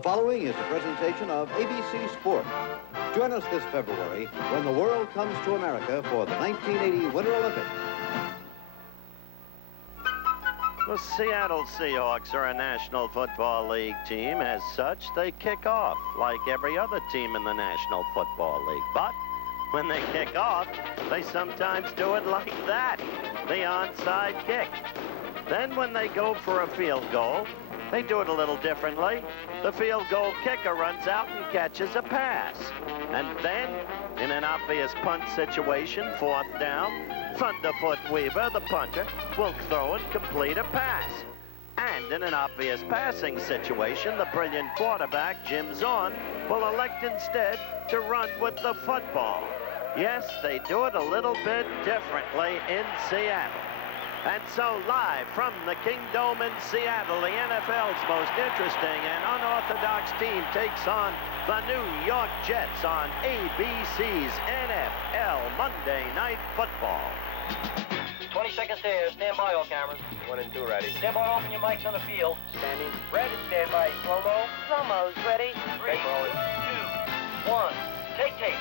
The following is a presentation of ABC Sport. Join us this February when the world comes to America for the 1980 Winter Olympics. The Seattle Seahawks are a National Football League team. As such, they kick off like every other team in the National Football League. But when they kick off, they sometimes do it like that, the onside kick. Then when they go for a field goal, they do it a little differently. The field goal kicker runs out and catches a pass. And then, in an obvious punt situation, 4th down, Thunderfoot Weaver, the punter, will throw and complete a pass. And in an obvious passing situation, the brilliant quarterback, Jim Zorn, will elect instead to run with the football. Yes, they do it a little bit differently in Seattle. And so live from the Kingdome in Seattle, the NFL's most interesting and unorthodox team takes on the New York Jets on ABC's NFL Monday Night Football. 20 seconds to air. Stand by, all cameras. 1 and 2 ready. Stand by, open your mics on the field. Standing. Ready. Stand by. Slow-mo. Slow-mo's ready. 3, 2, 1. Take.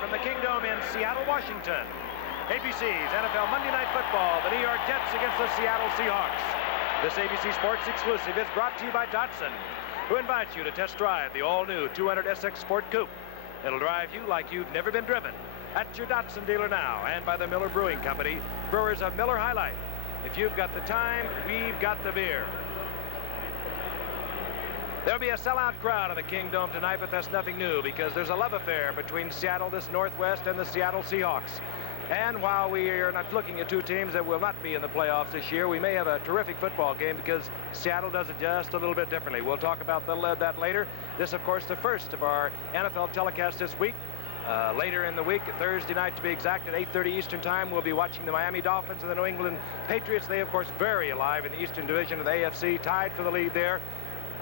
From the Kingdome in Seattle, Washington. ABC's NFL Monday Night Football, the New York Jets against the Seattle Seahawks. This ABC Sports exclusive is brought to you by Datsun, who invites you to test drive the all-new 200 SX Sport Coupe. It'll drive you like you've never been driven. At your Datsun dealer now, and by the Miller Brewing Company, brewers of Miller High Life. If you've got the time, we've got the beer. There'll be a sellout crowd in the Kingdome tonight, but that's nothing new because there's a love affair between Seattle, this Northwest, and the Seattle Seahawks. And while we are not looking at two teams that will not be in the playoffs this year, we may have a terrific football game because Seattle does it just a little bit differently. We'll talk about that later. This, of course, the first of our NFL telecasts this week. Later in the week, Thursday night to be exact, at 8:30 Eastern Time, we'll be watching the Miami Dolphins and the New England Patriots. They, of course, very alive in the Eastern Division of the AFC, tied for the lead there.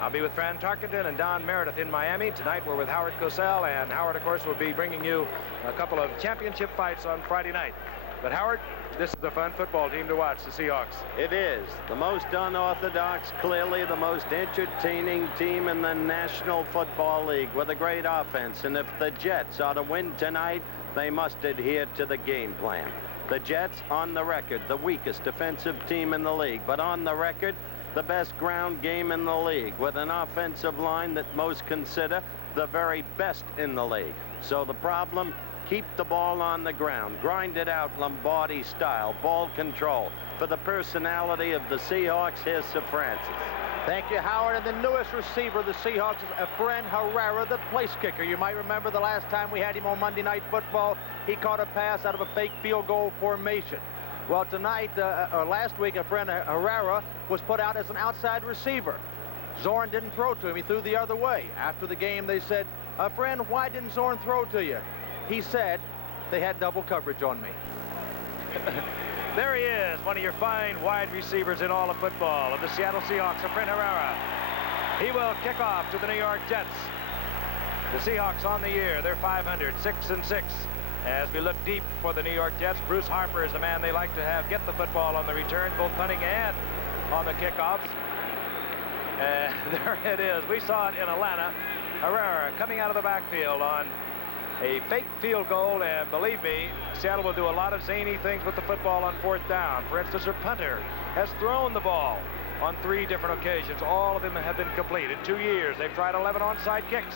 I'll be with Fran Tarkenton and Don Meredith in Miami. Tonight we're with Howard Cosell, and Howard, of course, will be bringing you a couple of championship fights on Friday night. But Howard, this is a fun football team to watch, the Seahawks. It is. The most unorthodox, clearly the most entertaining team in the National Football League with a great offense. And if the Jets are to win tonight, they must adhere to the game plan. The Jets, on the record, the weakest defensive team in the league, but on the record, the best ground game in the league with an offensive line that most consider the very best in the league. So the problem, keep the ball on the ground, grind it out Lombardi style, ball control. For the personality of the Seahawks, here's Sir Francis. Thank you, Howard. And the newest receiver of the Seahawks is Efren Herrera, the place kicker. You might remember the last time we had him on Monday Night Football, he caught a pass out of a fake field goal formation. Well, tonight, or last week, Efren Herrera was put out as an outside receiver. Zorn didn't throw to him. He threw the other way. After the game, they said, Efren, why didn't Zorn throw to you? He said, they had double coverage on me. There he is, one of your fine wide receivers in all of football of the Seattle Seahawks, Efren Herrera. He will kick off to the New York Jets. The Seahawks on the year, they're 500, 6-6. As we look deep for the New York Jets, Bruce Harper is the man they like to have get the football on the return, both punting and on the kickoffs. There it is. We saw it in Atlanta. Herrera coming out of the backfield on a fake field goal, and believe me, Seattle will do a lot of zany things with the football on 4th down. For instance, their punter has thrown the ball on 3 different occasions. All of them have been complete. In 2 years, they've tried 11 onside kicks.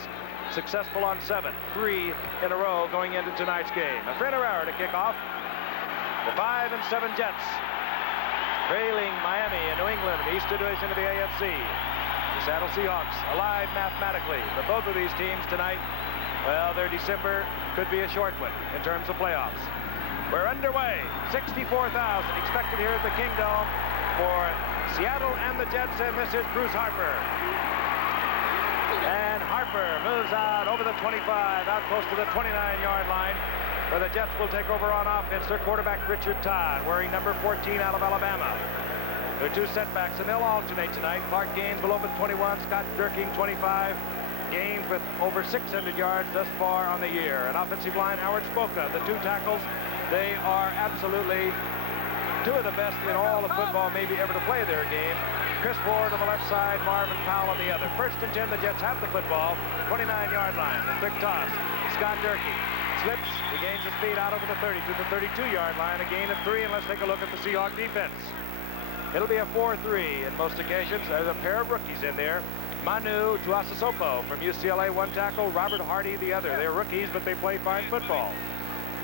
Successful on 7, 3 in a row going into tonight's game. Efren Herrera to kick off. The 5-7 Jets trailing Miami and New England in the Eastern Division of the AFC. The Seattle Seahawks alive mathematically, but both of these teams tonight, well, their December could be a short one in terms of playoffs. We're underway. 64,000 expected here at the Kingdome for Seattle and the Jets, and this is Bruce Harper. Harper moves out over the 25, out close to the 29-yard line, where the Jets will take over on offense. Their quarterback, Richard Todd, wearing number 14 out of Alabama. There are 2 setbacks, and they'll alternate tonight. Clark Gaines will open 21, Scott Durking 25. Gaines with over 600 yards thus far on the year. An offensive line, Howard Spoka. The 2 tackles, they are absolutely 2 of the best in all of football, maybe ever to play their game. Chris Ward on the left side, Marvin Powell on the other. 1st and 10, the Jets have the football. 29-yard line. A quick toss. Scott Durkee slips. He gains his speed out over the 30 to the 32-yard line. A gain of 3, and let's take a look at the Seahawks defense. It'll be a 4-3 in most occasions. There's a pair of rookies in there. Manu Tuasosopo from UCLA, 1 tackle. Robert Hardy, the other. They're rookies, but they play fine football.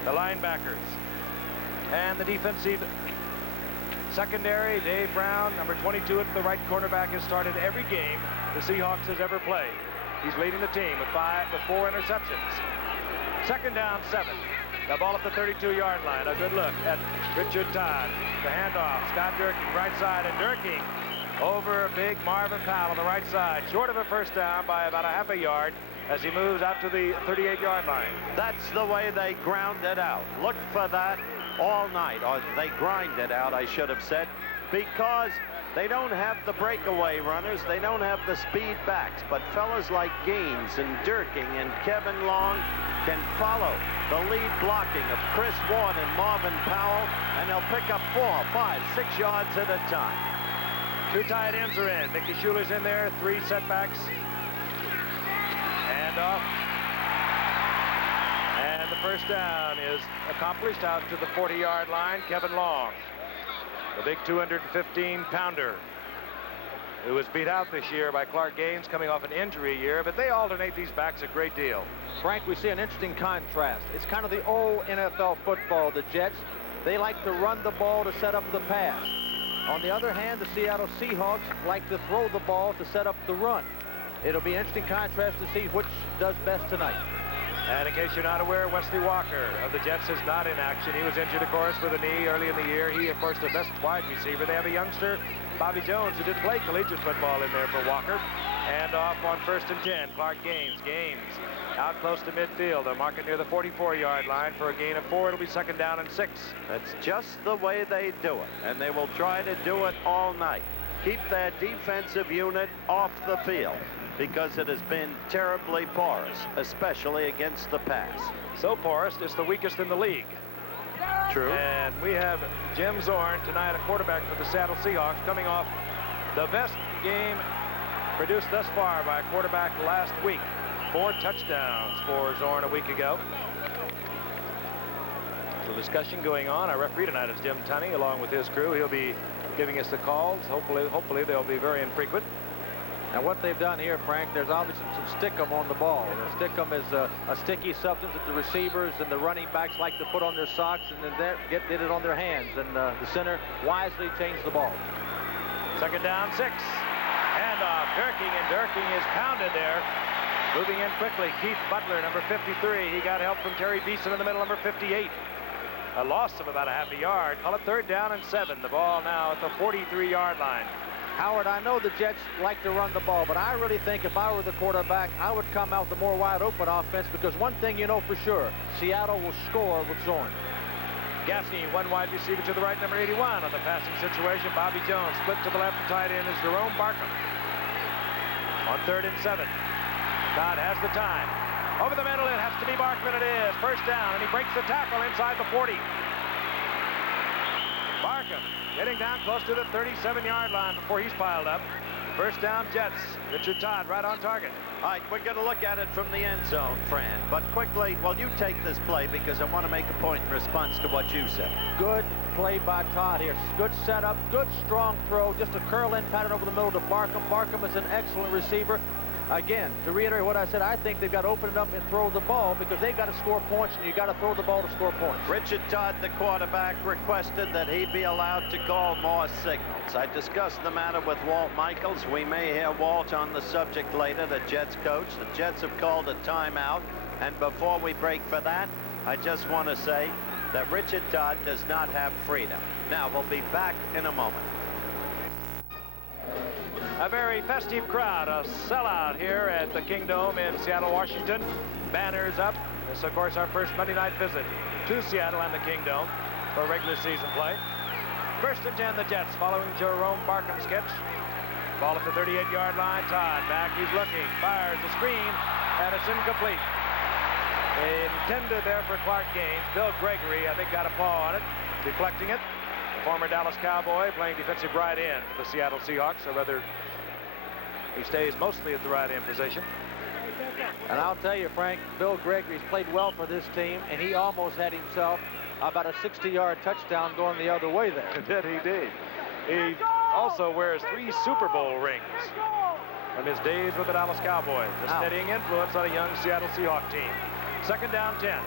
The linebackers. And the defensive secondary, Dave Brown, number 22 at the right cornerback, has started every game the Seahawks has ever played. He's leading the team with 4 interceptions. 2nd down, 7. The ball at the 32-yard line. A good look at Richard Todd. The handoff. Scott Durking, right side, and Durking over big Marvin Powell on the right side. Short of a 1st down by about a half a yard as he moves out to the 38-yard line. That's the way they ground it out. Look for that all night, or they grind it out, I should have said, because they don't have the breakaway runners. They don't have the speed backs, but fellas like Gaines and Durking and Kevin Long can follow the lead blocking of Chris Ward and Marvin Powell, and they'll pick up 4, 5, 6 yards at a time. 2 tight ends are in. Mickey Schuler's in there. 3 setbacks. And off. And the 1st down is accomplished out to the 40-yard line. Kevin Long, the big 215-pounder, who was beat out this year by Clark Gaines, coming off an injury year, but they alternate these backs a great deal. Frank, we see an interesting contrast. It's kind of the old NFL football. The Jets, they like to run the ball to set up the pass. On the other hand, the Seattle Seahawks like to throw the ball to set up the run. It'll be an interesting contrast to see which does best tonight. And in case you're not aware, Wesley Walker of the Jets is not in action. He was injured, of course, with a knee early in the year. He, of course, the best wide receiver. They have a youngster, Bobby Jones, who did play collegiate football in there for Walker. And off on 1st and 10, Clark Gaines. Gaines out close to midfield. They'll mark it near the 44-yard line for a gain of 4. It'll be 2nd down and 6. That's just the way they do it, and they will try to do it all night. Keep their defensive unit off the field, because it has been terribly porous, especially against the pass. So porous, it's the weakest in the league. True. And we have Jim Zorn tonight, a quarterback for the Seattle Seahawks, coming off the best game produced thus far by a quarterback last week. 4 touchdowns for Zorn a week ago. The discussion going on. Our referee tonight is Jim Tunney, along with his crew. He'll be giving us the calls. Hopefully they'll be very infrequent. Now what they've done here, Frank, there's obviously some stickum on the ball. Stickum is a sticky substance that the receivers and the running backs like to put on their socks and then get it on their hands. And the center wisely changed the ball. 2nd down, 6. Handoff, Durking, and Durking is pounded there. Moving in quickly, Keith Butler, number 53. He got help from Terry Beeson in the middle, number 58. A loss of about a half a yard. Call it 3rd down and 7. The ball now at the 43-yard line. Howard, I know the Jets like to run the ball, but I really think if I were the quarterback, I would come out the more wide open offense, because one thing you know for sure, Seattle will score with Zorn. Gaffney, 1 wide receiver to the right, number 81 on the passing situation. Bobby Jones split to the left. The tight end is Jerome Barkham. On 3rd and 7. Todd has the time. Over the middle, it has to be Barkman. It is 1st down, and he breaks the tackle inside the 40. Barkham getting down close to the 37-yard line before he's piled up. 1st down, Jets. Richard Todd right on target. All right, we're going to look at it from the end zone, Fran. But quickly, well, you take this play because I want to make a point in response to what you said. Good play by Todd here. Good setup, good strong throw. Just a curl-in pattern over the middle to Barkham. Barkham is an excellent receiver. Again, to reiterate what I said, I think they've got to open it up and throw the ball, because they've got to score points, and you've got to throw the ball to score points. Richard Todd, the quarterback, requested that he be allowed to call more signals. I discussed the matter with Walt Michaels. We may hear Walt on the subject later, the Jets coach. The Jets have called a timeout. And before we break for that, I just want to say that Richard Todd does not have freedom. Now, we'll be back in a moment. A very festive crowd, a sellout here at the Kingdome in Seattle, Washington. Banners up. This, of course, our first Monday night visit to Seattle and the Kingdome for regular season play. First and 10, the Jets, following Jerome Barkham's catch. Ball at the 38-yard line. Todd back. He's looking. Fires the screen, and it's incomplete. Intended there for Clark Gaines. Bill Gregory, I think, got a paw on it, deflecting it. The former Dallas Cowboy playing defensive right end for the Seattle Seahawks, or rather, he stays mostly at the right end position. And I'll tell you, Frank, Bill Gregory's played well for this team, and he almost had himself about a 60-yard touchdown going the other way there. He did. He also wears 3 Super Bowl rings from his days with the Dallas Cowboys. A steadying influence on a young Seattle Seahawks team. Second down 10.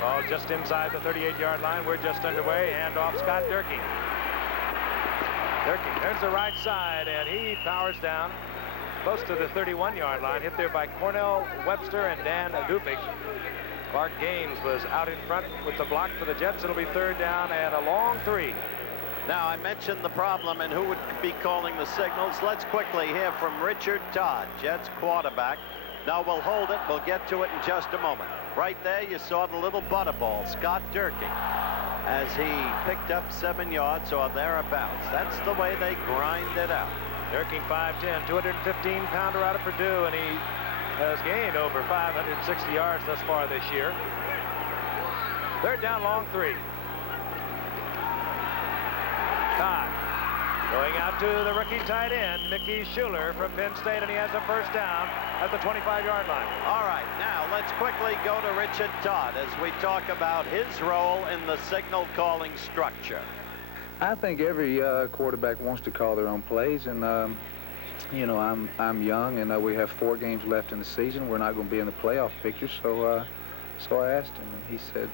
Ball just inside the 38-yard line. We're just underway. Hand off Scott Durkee. Durkee, there's the right side, and he powers down close to the 31-yard line. Hit there by Cornell Webster and Dan Dupik. Clark Gaines was out in front with the block for the Jets. It'll be third down and a long 3. Now, I mentioned the problem and who would be calling the signals. Let's quickly hear from Richard Todd, Jets quarterback. Now, we'll hold it. We'll get to it in just a moment. Right there, you saw the little butterball, Scott Durkee, as he picked up 7 yards or thereabouts. That's the way they grind it out. Durkee, 5'10", 215-pounder out of Purdue, and he has gained over 560 yards thus far this year. Third down, long 3. Todd going out to the rookie tight end, Mickey Schuler from Penn State, and he has a first down at the 25-yard line. All right, now let's quickly go to Richard Todd as we talk about his role in the signal calling structure. I think every quarterback wants to call their own plays, and you know, I'm young, and we have 4 games left in the season. We're not going to be in the playoff picture, so I asked him, and he said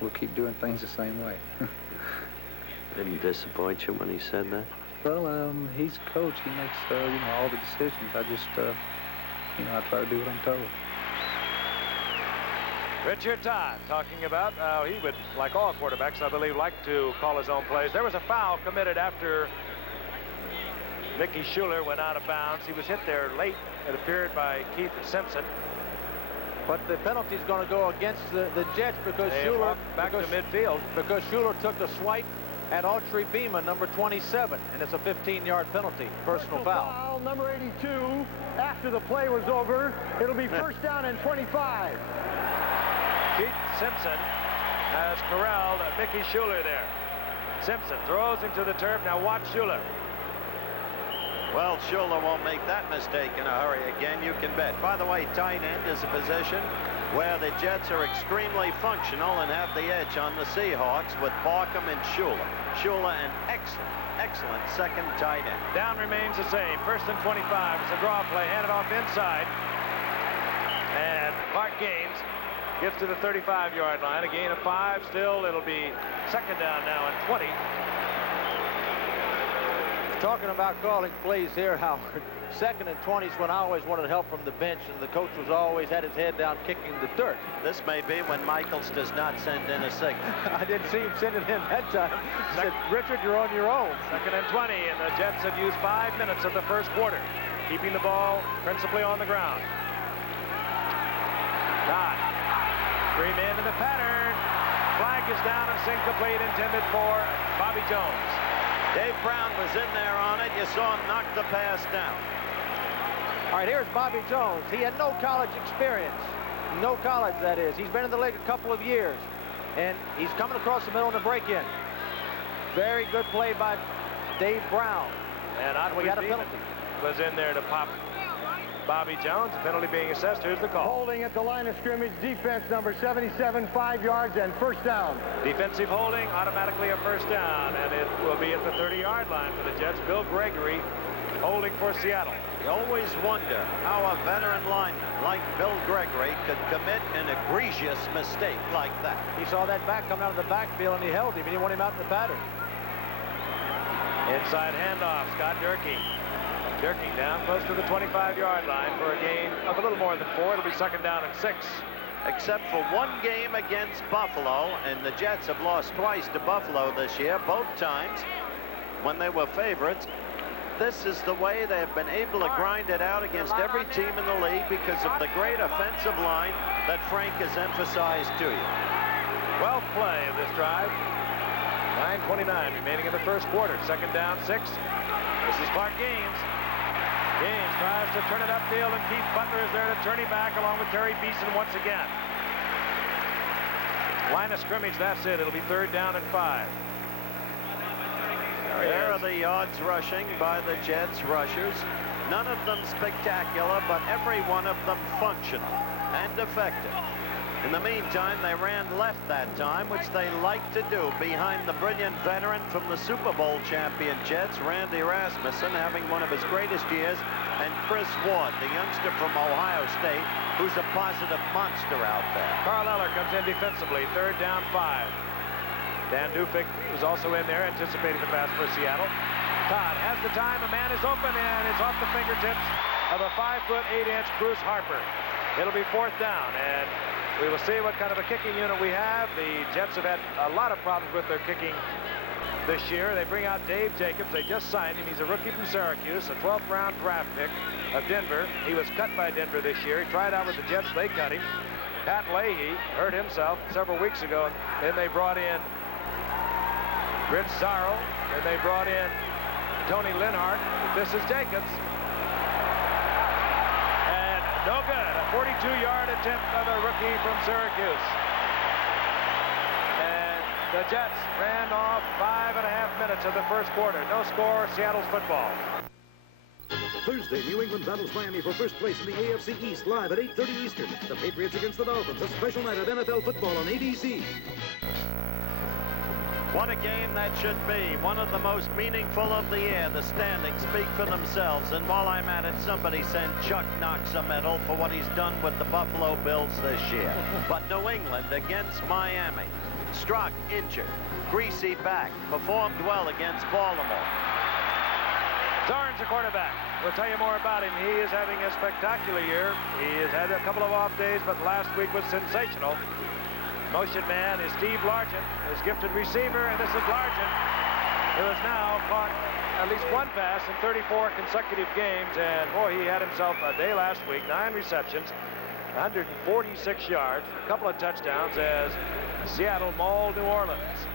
we'll keep doing things the same way. Didn't disappoint you when he said that? Well, he's a coach. He makes you know, all the decisions. I just you know, I try to do what I'm told. Richard Todd talking about how he would, like all quarterbacks, I believe, like to call his own plays. There was a foul committed after Mickey Schuler went out of bounds. He was hit there late, it appeared, by Keith Simpson. But the penalty's going to go against the Jets because Schuler back to midfield. Because Schuler took the swipe at Autry Beeman, number 27, and it's a 15-yard penalty, personal foul. Number 82. After the play was over, it'll be first down and 25. Keith Simpson has corralled Mickey Schuler there. Simpson throws into the turf. Now watch Schuler. Well, Schuler won't make that mistake in a hurry again, you can bet. By the way, tight end is a position where the Jets are extremely functional and have the edge on the Seahawks with Barkham and Schuler. Schuler, an excellent second tight end. Down remains the same. First and 25. It's a draw play, handed off inside. And Clark Gaines gets to the 35-yard line. A gain of 5 still. It'll be second down now and 20. Talking about calling plays here, Howard. Second and 20s when I always wanted help from the bench, and the coach was always had his head down kicking the dirt. This may be when Michaels does not send in a signal. I didn't see him send it in that time. He said, Richard, you're on your own. Second and 20, and the Jets have used 5 minutes of the first quarter, keeping the ball principally on the ground. Todd, three men in the pattern. Flag is down and incomplete, intended for Bobby Jones. Dave Brown was in there on it. You saw him knock the pass down. All right, here's Bobby Jones. He had no college experience. No college, that is. He's been in the league a couple of years. And he's coming across the middle in the break-in. Very good play by Dave Brown. And we got a penalty. Was in there to pop Bobby Jones. The penalty being assessed. Here's the call. Holding at the line of scrimmage, defense number 77, 5 yards and first down. Defensive holding, automatically a first down, and it will be at the 30-yard line for the Jets. Bill Gregory holding for Seattle. You always wonder how a veteran lineman like Bill Gregory could commit an egregious mistake like that. He saw that back come out of the backfield, and he held him. He didn't want him out in the pattern. Inside handoff, Scott Durkee. Durkee down close to the 25-yard line for a gain of a little more than 4. It'll be second down and 6. Except for one game against Buffalo, and the Jets have lost twice to Buffalo this year. Both times, when they were favorites. This is the way they have been able to grind it out against every team in the league because of the great offensive line that Frank has emphasized to you. Well play of this drive. 9:29 remaining in the first quarter. Second down, 6. This is Clark Gaines. Gaines tries to turn it upfield, and Keith Butler is there to turn him back along with Terry Beeson once again. Line of scrimmage, that's it. It'll be 3rd down and 5. There are the yards rushing by the Jets rushers. None of them spectacular, but every one of them functional and effective. In the meantime, they ran left that time, which they like to do, behind the brilliant veteran from the Super Bowl champion Jets, Randy Rasmussen, having one of his greatest years, and Chris Ward, the youngster from Ohio State, who's a positive monster out there. Carl Eller comes in defensively. 3rd down, 5. Dan Dufik is also in there, anticipating the pass for Seattle. Todd has the time. A man is open, and it's off the fingertips of a 5'8" Bruce Harper. It'll be 4th down, and we will see what kind of a kicking unit we have. The Jets have had a lot of problems with their kicking this year. They bring out Dave Jacobs. They just signed him. He's a rookie from Syracuse, a 12th round draft pick of Denver. He was cut by Denver this year. He tried out with the Jets. They cut him. Pat Leahy hurt himself several weeks ago. Then they brought in Rich Zarro, and they brought in Tony Linhart. This is Jacobs. And no good. A 42-yard attempt of a rookie from Syracuse. And the Jets ran off 5.5 minutes of the first quarter. No score, Seattle's football. Thursday, New England battles Miami for first place in the AFC East, live at 8:30 Eastern. The Patriots against the Dolphins, a special night of NFL football on ABC. What a game that should be. One of the most meaningful of the year. The standings speak for themselves. And while I'm at it, somebody send Chuck Knox a medal for what he's done with the Buffalo Bills this year. But New England against Miami. Struck, injured, greasy back, performed well against Baltimore. Zorn's the quarterback. We'll tell you more about him. He is having a spectacular year. He has had a couple of off days, but last week was sensational. Motion man is Steve Largent, his gifted receiver, and this is Largent, who has now caught at least one pass in 34 consecutive games, and boy, he had himself a day last week. 9 receptions, 146 yards, a couple of touchdowns as Seattle mauled New Orleans.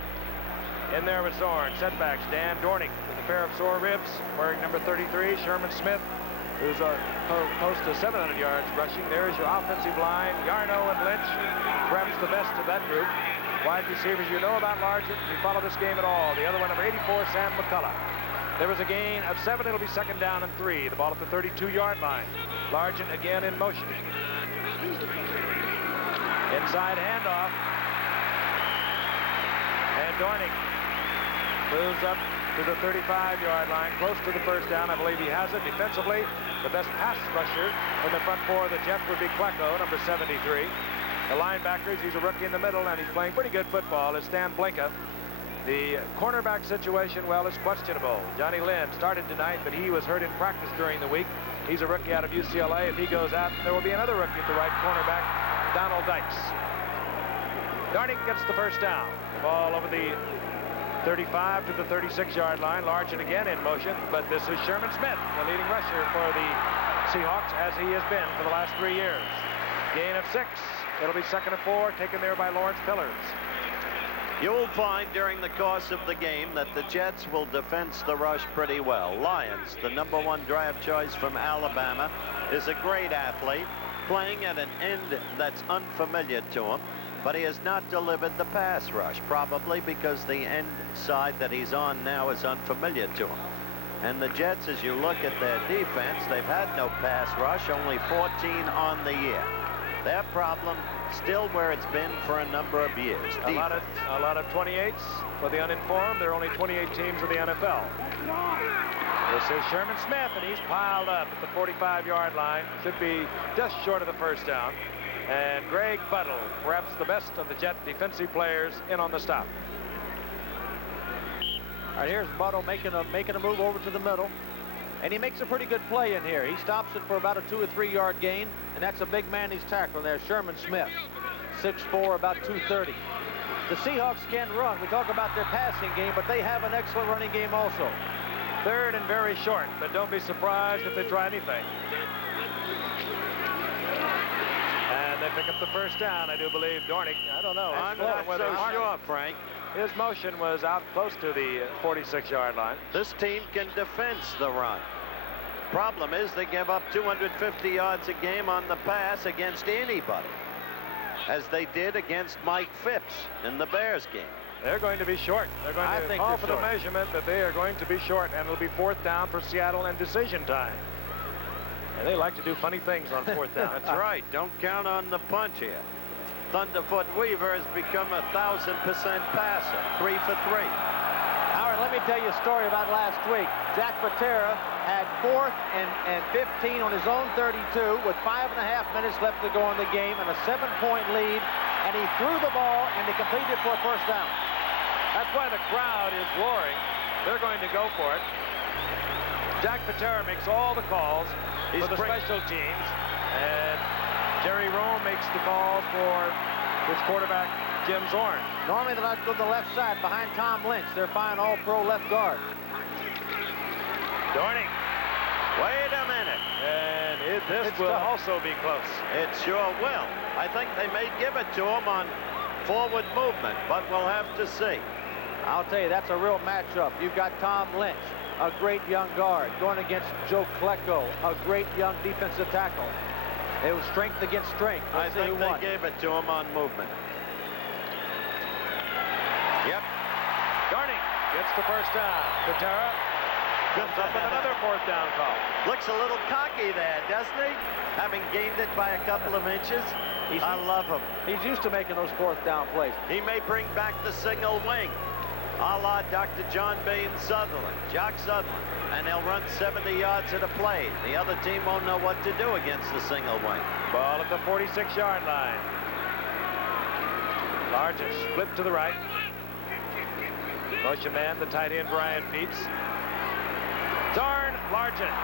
In there with Zorn, setbacks, Dan Dornick with a pair of sore ribs, wearing number 33, Sherman Smith, who's close to 700 yards rushing. There's your offensive line, Yarno and Lynch, perhaps the best of that group. Wide receivers, you know about Largent, if you follow this game at all. The other one, number 84, Sam McCullough. There was a gain of 7. It'll be 2nd down and 3. The ball at the 32-yard line. Largent again in motion. Inside handoff. And Dornick moves up to the 35-yard line, close to the first down. I believe he has it. Defensively, the best pass rusher in the front four of the Jets would be Klecko, number 73. The linebackers, he's a rookie in the middle, and he's playing pretty good football, is Stan Blinka. The cornerback situation, well, is questionable. Johnny Lynn started tonight, but he was hurt in practice during the week. He's a rookie out of UCLA. If he goes out, there will be another rookie at the right cornerback, Donald Dykes. Dornick gets the first down. The ball over the 35 to the 36-yard line. Largent again in motion, but this is Sherman Smith, the leading rusher for the Seahawks, as he has been for the last 3 years. Gain of 6. It'll be 2nd and 4, taken there by Lawrence Pillars. You'll find during the course of the game that the Jets will defense the rush pretty well. Lyons, the number 1 draft choice from Alabama, is a great athlete, playing at an end that's unfamiliar to him. But he has not delivered the pass rush, probably because the end side that he's on now is unfamiliar to him. And the Jets, as you look at their defense, they've had no pass rush, only 14 on the year. Their problem still where it's been for a number of years. A lot of 28s for the uninformed. There are only 28 teams in the NFL. This is Sherman Smith, and he's piled up at the 45-yard line. Should be just short of the first down. And Greg Buttle, perhaps the best of the Jet defensive players, in on the stop. All right, here's Buttle making a move over to the middle. And he makes a pretty good play in here. He stops it for about a 2 or 3 yard gain. And that's a big man he's tackling there, Sherman Smith. 6'4", about 230. The Seahawks can run. We talk about their passing game, but they have an excellent running game also. Third and very short, but don't be surprised if they try anything. And they pick up the first down, I do believe. Dornick, I don't know. I'm not so sure, Frank. His motion was out close to the 46-yard line. This team can defense the run. Problem is they give up 250 yards a game on the pass against anybody, as they did against Mike Phipps in the Bears game. They're going to be short. They're going to call for the measurement that they are going to be short, and it'll be fourth down for Seattle and decision time. And they like to do funny things on fourth down. That's right. Don't count on the punch here. Thunderfoot Weaver has become 1,000% passer, 3 for 3. Howard, let me tell you a story about last week. Jack Patera had 4th and 15 on his own 32 with 5.5 minutes left to go in the game and a 7-point lead, and he threw the ball and he completed it for a first down. That's why the crowd is roaring. They're going to go for it. Jack Patera makes all the calls for the special teams, and Jerry Rome makes the call for his quarterback, Jim Zorn. Normally they'll go to the left side behind Tom Lynch. They're fine all-pro left guard. Dornick. Wait a minute. And this will also be close. It sure will. I think they may give it to him on forward movement, but we'll have to see. I'll tell you, that's a real matchup. You've got Tom Lynch, a great young guard, going against Joe Klecko, a great young defensive tackle. It was strength against strength. I think they gave it to him on movement. Yep. Dornick gets the first down. Patera comes up with another fourth down call. Looks a little cocky there, doesn't he? Having gained it by a couple of inches. I love him. He's used to making those fourth down plays. He may bring back the single wing, a la Dr. John Bain Sutherland, Jock Sutherland, and they'll run 70 yards at a play. The other team won't know what to do against the single wing. Ball at the 46-yard line. Largent split to the right. Motion man, the tight end, Brian Peets. Zorn, Largent.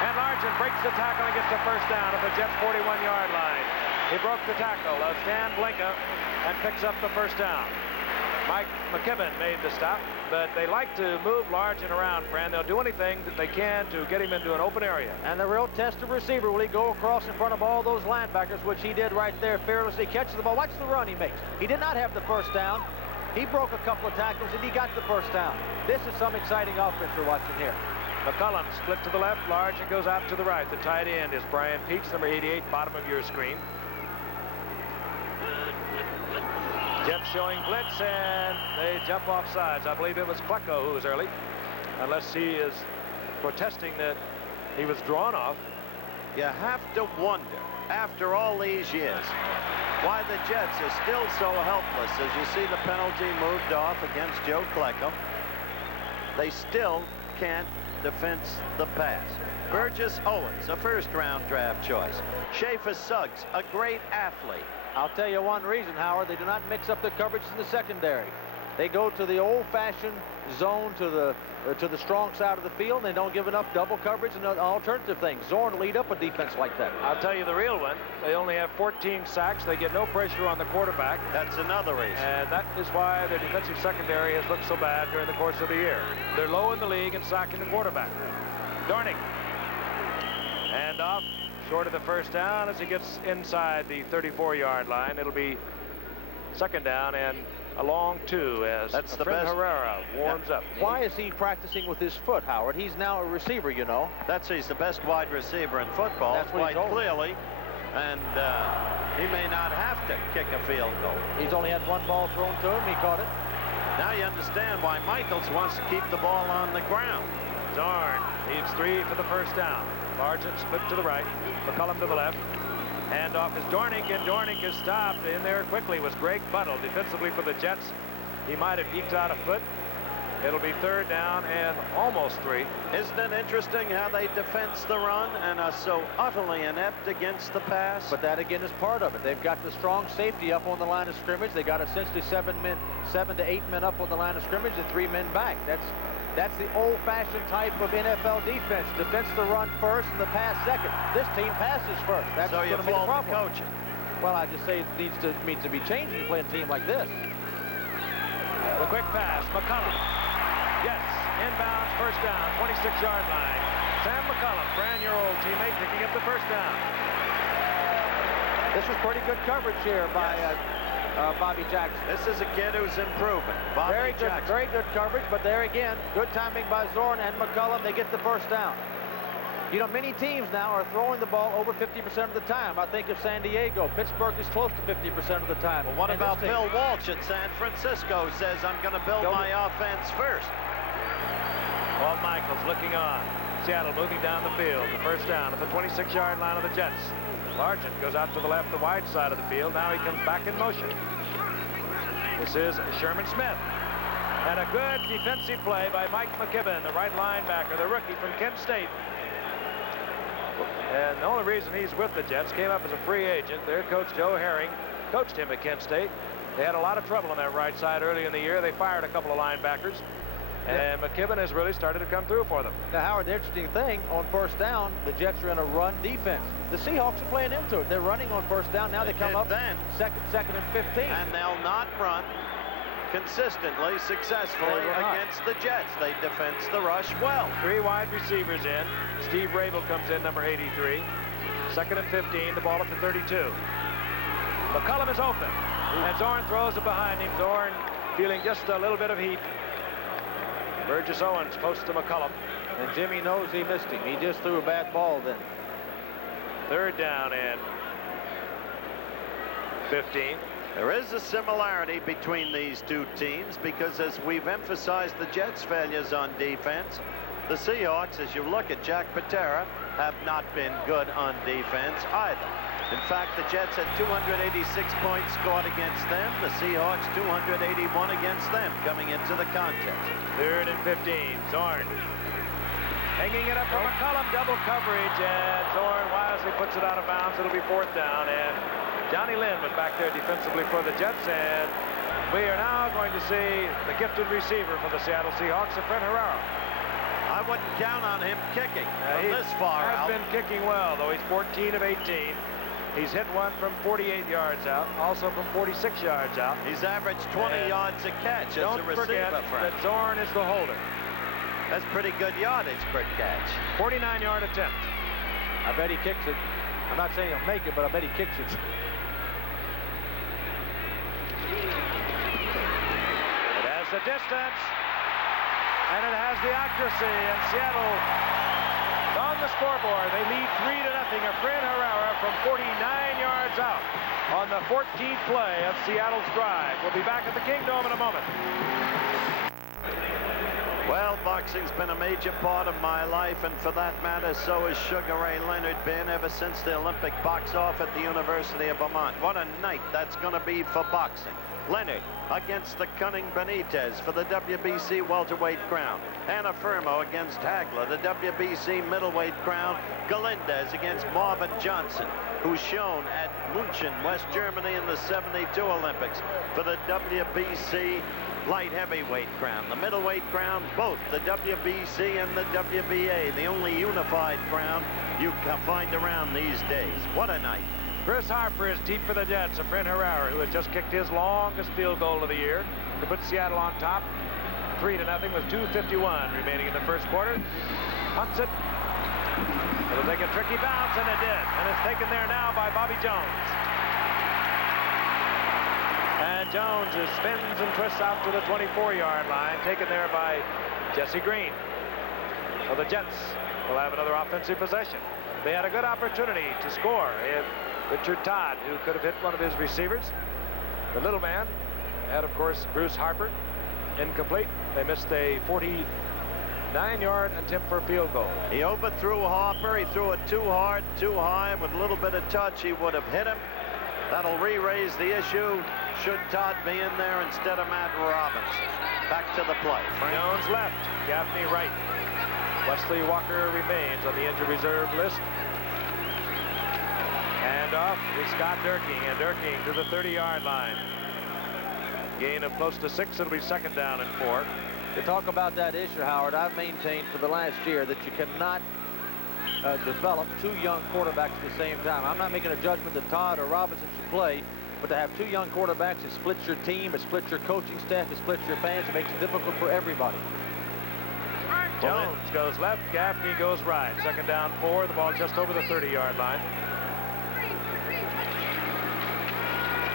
And Largent breaks the tackle and gets the first down at the Jets' 41-yard line. He broke the tackle of Stan Blinka and picks up the first down. Mike McKibben made the stop, but they like to move Largent around, Fran. They'll do anything that they can to get him into an open area. And the real test of receiver, will he go across in front of all those linebackers, which he did right there fearlessly, catches the ball. Watch the run he makes. He did not have the first down. He broke a couple of tackles, and he got the first down. This is some exciting offense we're watching here. McCullum split to the left, Largent goes out to the right. The tight end is Brian Peets, number 88, bottom of your screen. Jets showing blitz, and they jump off sides. I believe it was Klecko who was early, unless he is protesting that he was drawn off. You have to wonder, after all these years, why the Jets are still so helpless. As you see the penalty moved off against Joe Klecko, they still can't defense the pass. Burgess Owens, a first-round draft choice. Schaefer Suggs, a great athlete. I'll tell you one reason, Howard. They do not mix up the coverage in the secondary. They go to the old-fashioned zone to the strong side of the field, and they don't give enough double coverage and alternative things. Zorn lead up a defense like that. I'll tell you the real one. They only have 14 sacks. They get no pressure on the quarterback. That's another reason. And that is why their defensive secondary has looked so bad during the course of the year. They're low in the league in sacking the quarterback. Dornick. And off short of the first down as he gets inside the 34-yard line. It'll be second down and a long two as that's the Fred best. Herrera warms up. Why is he practicing with his foot, Howard? He's now a receiver, you know. He's the best wide receiver in football, that's what quite clearly. And he may not have to kick a field goal. He's only had one ball thrown to him. He caught it. Now you understand why Michaels wants to keep the ball on the ground. Zorn needs 3 for the first down. Largent split to the right. McCullum to the left. Handoff is Dornick, and Dornick is stopped in there quickly. It was Greg Buttle defensively for the Jets. He might have eked out a foot. It'll be third down and almost 3. Isn't it interesting how they defense the run and are so utterly inept against the pass? But that again is part of it. They've got the strong safety up on the line of scrimmage. They got essentially 7 to 8 men up on the line of scrimmage and 3 men back. That's the old-fashioned type of NFL defense. Defense the run first and the pass second. This team passes first. That's so you going to be the fault problem. the coaching. Well, I just say it needs to be changed when you play a team like this. The quick pass, McCollum. Yes, inbounds, first down, 26-yard line. Sam McCollum, brand your old teammate, picking up the first down. This was pretty good coverage here by Bobby Jackson. This is a kid who's improving. Bobby Jackson. Very good coverage, but there again, good timing by Zorn and McCollum. They get the first down. You know, many teams now are throwing the ball over 50% of the time. I think of San Diego. Pittsburgh is close to 50% of the time. Well, what about Bill Walsh at San Francisco says, I'm going to build my offense first? Paul Michaels looking on. Seattle moving down the field. The first down at the 26-yard line of the Jets. Largent goes out to the left, the wide side of the field. Now he comes back in motion. This is Sherman Smith. And a good defensive play by Mike McKibben, the right linebacker, the rookie from Kent State. And the only reason he's with the Jets, came up as a free agent. Their coach, Joe Herring, coached him at Kent State. They had a lot of trouble on that right side early in the year. They fired a couple of linebackers. And McKibben has really started to come through for them. Now, Howard, the interesting thing, on first down, the Jets are in a run defense. The Seahawks are playing into it. They're running on first down. Now they come up then second and 15. And they'll not run consistently, successfully against the Jets. They defense the rush well. 3 wide receivers in. Steve Rabel comes in, number 83. Second and 15, the ball up to 32. McCollum is open. And Zorn throws it behind him. Zorn feeling just a little bit of heat. Burgess Owens close to McCollum. And Jimmy knows he missed him. He just threw a bad ball then. Third down and 15. There is a similarity between these two teams because as we've emphasized the Jets' failures on defense, the Seahawks, as you look at Jack Patera, have not been good on defense either. In fact, the Jets had 286 points scored against them. The Seahawks 281 against them coming into the contest. Third and 15. Zorn hanging it up for McCollum. Double coverage, and Zorn wisely puts it out of bounds. It'll be fourth down, and Johnny Lynn was back there defensively for the Jets, and we are now going to see the gifted receiver for the Seattle Seahawks, Fred Herrera. I wouldn't count on him kicking from this far out. He's been kicking well, though. He's 14 of 18. He's hit one from 48 yards out, also from 46 yards out. He's averaged 20 yards a catch as a receiver. Don't forget that Zorn is the holder. That's pretty good yardage per catch. 49-yard attempt. I bet he kicks it. I'm not saying he'll make it, but I bet he kicks it. It has the distance, and it has the accuracy, and Seattle on the scoreboard. They lead 3-0. Efrain Herrera from 49 yards out on the 14th play of Seattle's drive. We'll be back at the Kingdome in a moment. Well, boxing's been a major part of my life, and for that matter, so has Sugar Ray Leonard been ever since the Olympic box-off at the University of Vermont. What a night that's going to be for boxing. Leonard against the cunning Benitez for the WBC welterweight crown. Anna Firmo against Hagler, the WBC middleweight crown. Galindez against Marvin Johnson, who's shown at München, West Germany in the '72 Olympics for the WBC light heavyweight crown. The middleweight crown, both the WBC and the WBA, the only unified crown you can find around these days. What a night. Chris Harper is deep for the Jets. Efrain Herrera, who has just kicked his longest field goal of the year to put Seattle on top 3-0 with 2:51 remaining in the first quarter. Hunts it. It'll take a tricky bounce, and it did. And it's taken there now by Bobby Jones. And Jones spins and twists out to the 24-yard line, taken there by Jesse Green. So the Jets will have another offensive possession. They had a good opportunity to score. If Richard Todd, who could have hit one of his receivers. The little man had, of course, Bruce Harper. Incomplete. They missed a 49-yard attempt for a field goal. He overthrew Harper. He threw it too hard, too high. With a little bit of touch, he would have hit him. That'll re-raise the issue. Should Todd be in there instead of Matt Robbins? Back to the play. Jones left. Gaffney right. Wesley Walker remains on the injured reserve list. And off is Scott Durking, and Durking to the 30-yard line. Gain of close to 6. It'll be second down and 4. To talk about that issue, Howard, I've maintained for the last year that you cannot develop two young quarterbacks at the same time. I'm not making a judgment that Todd or Robinson should play, but to have two young quarterbacks, it splits your team, it splits your coaching staff, it splits your fans, it makes it difficult for everybody. Jones goes left, Gaffney goes right. Second down 4, the ball just over the 30-yard line.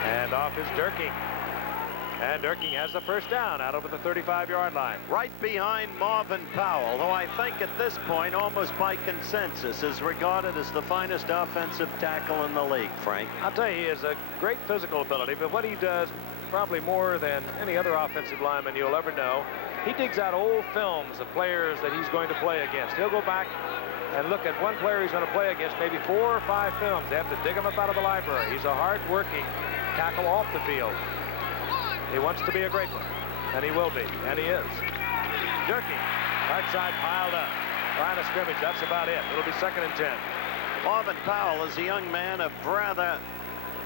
And off is Durking. And Durking has the first down out over the 35-yard line. Right behind Marvin Powell, who I think at this point, almost by consensus, is regarded as the finest offensive tackle in the league, Frank. I'll tell you, he has a great physical ability, but what he does, probably more than any other offensive lineman you'll ever know, he digs out old films of players that he's going to play against. He'll go back and look at one player he's going to play against, maybe 4 or 5 films. They have to dig him up out of the library. He's a hard-working tackle off the field. He wants to be a great one, and he will be, and he is. Durkee, right side piled up. Line of scrimmage, that's about it. It'll be 2nd and 10. Marvin Powell is a young man of rather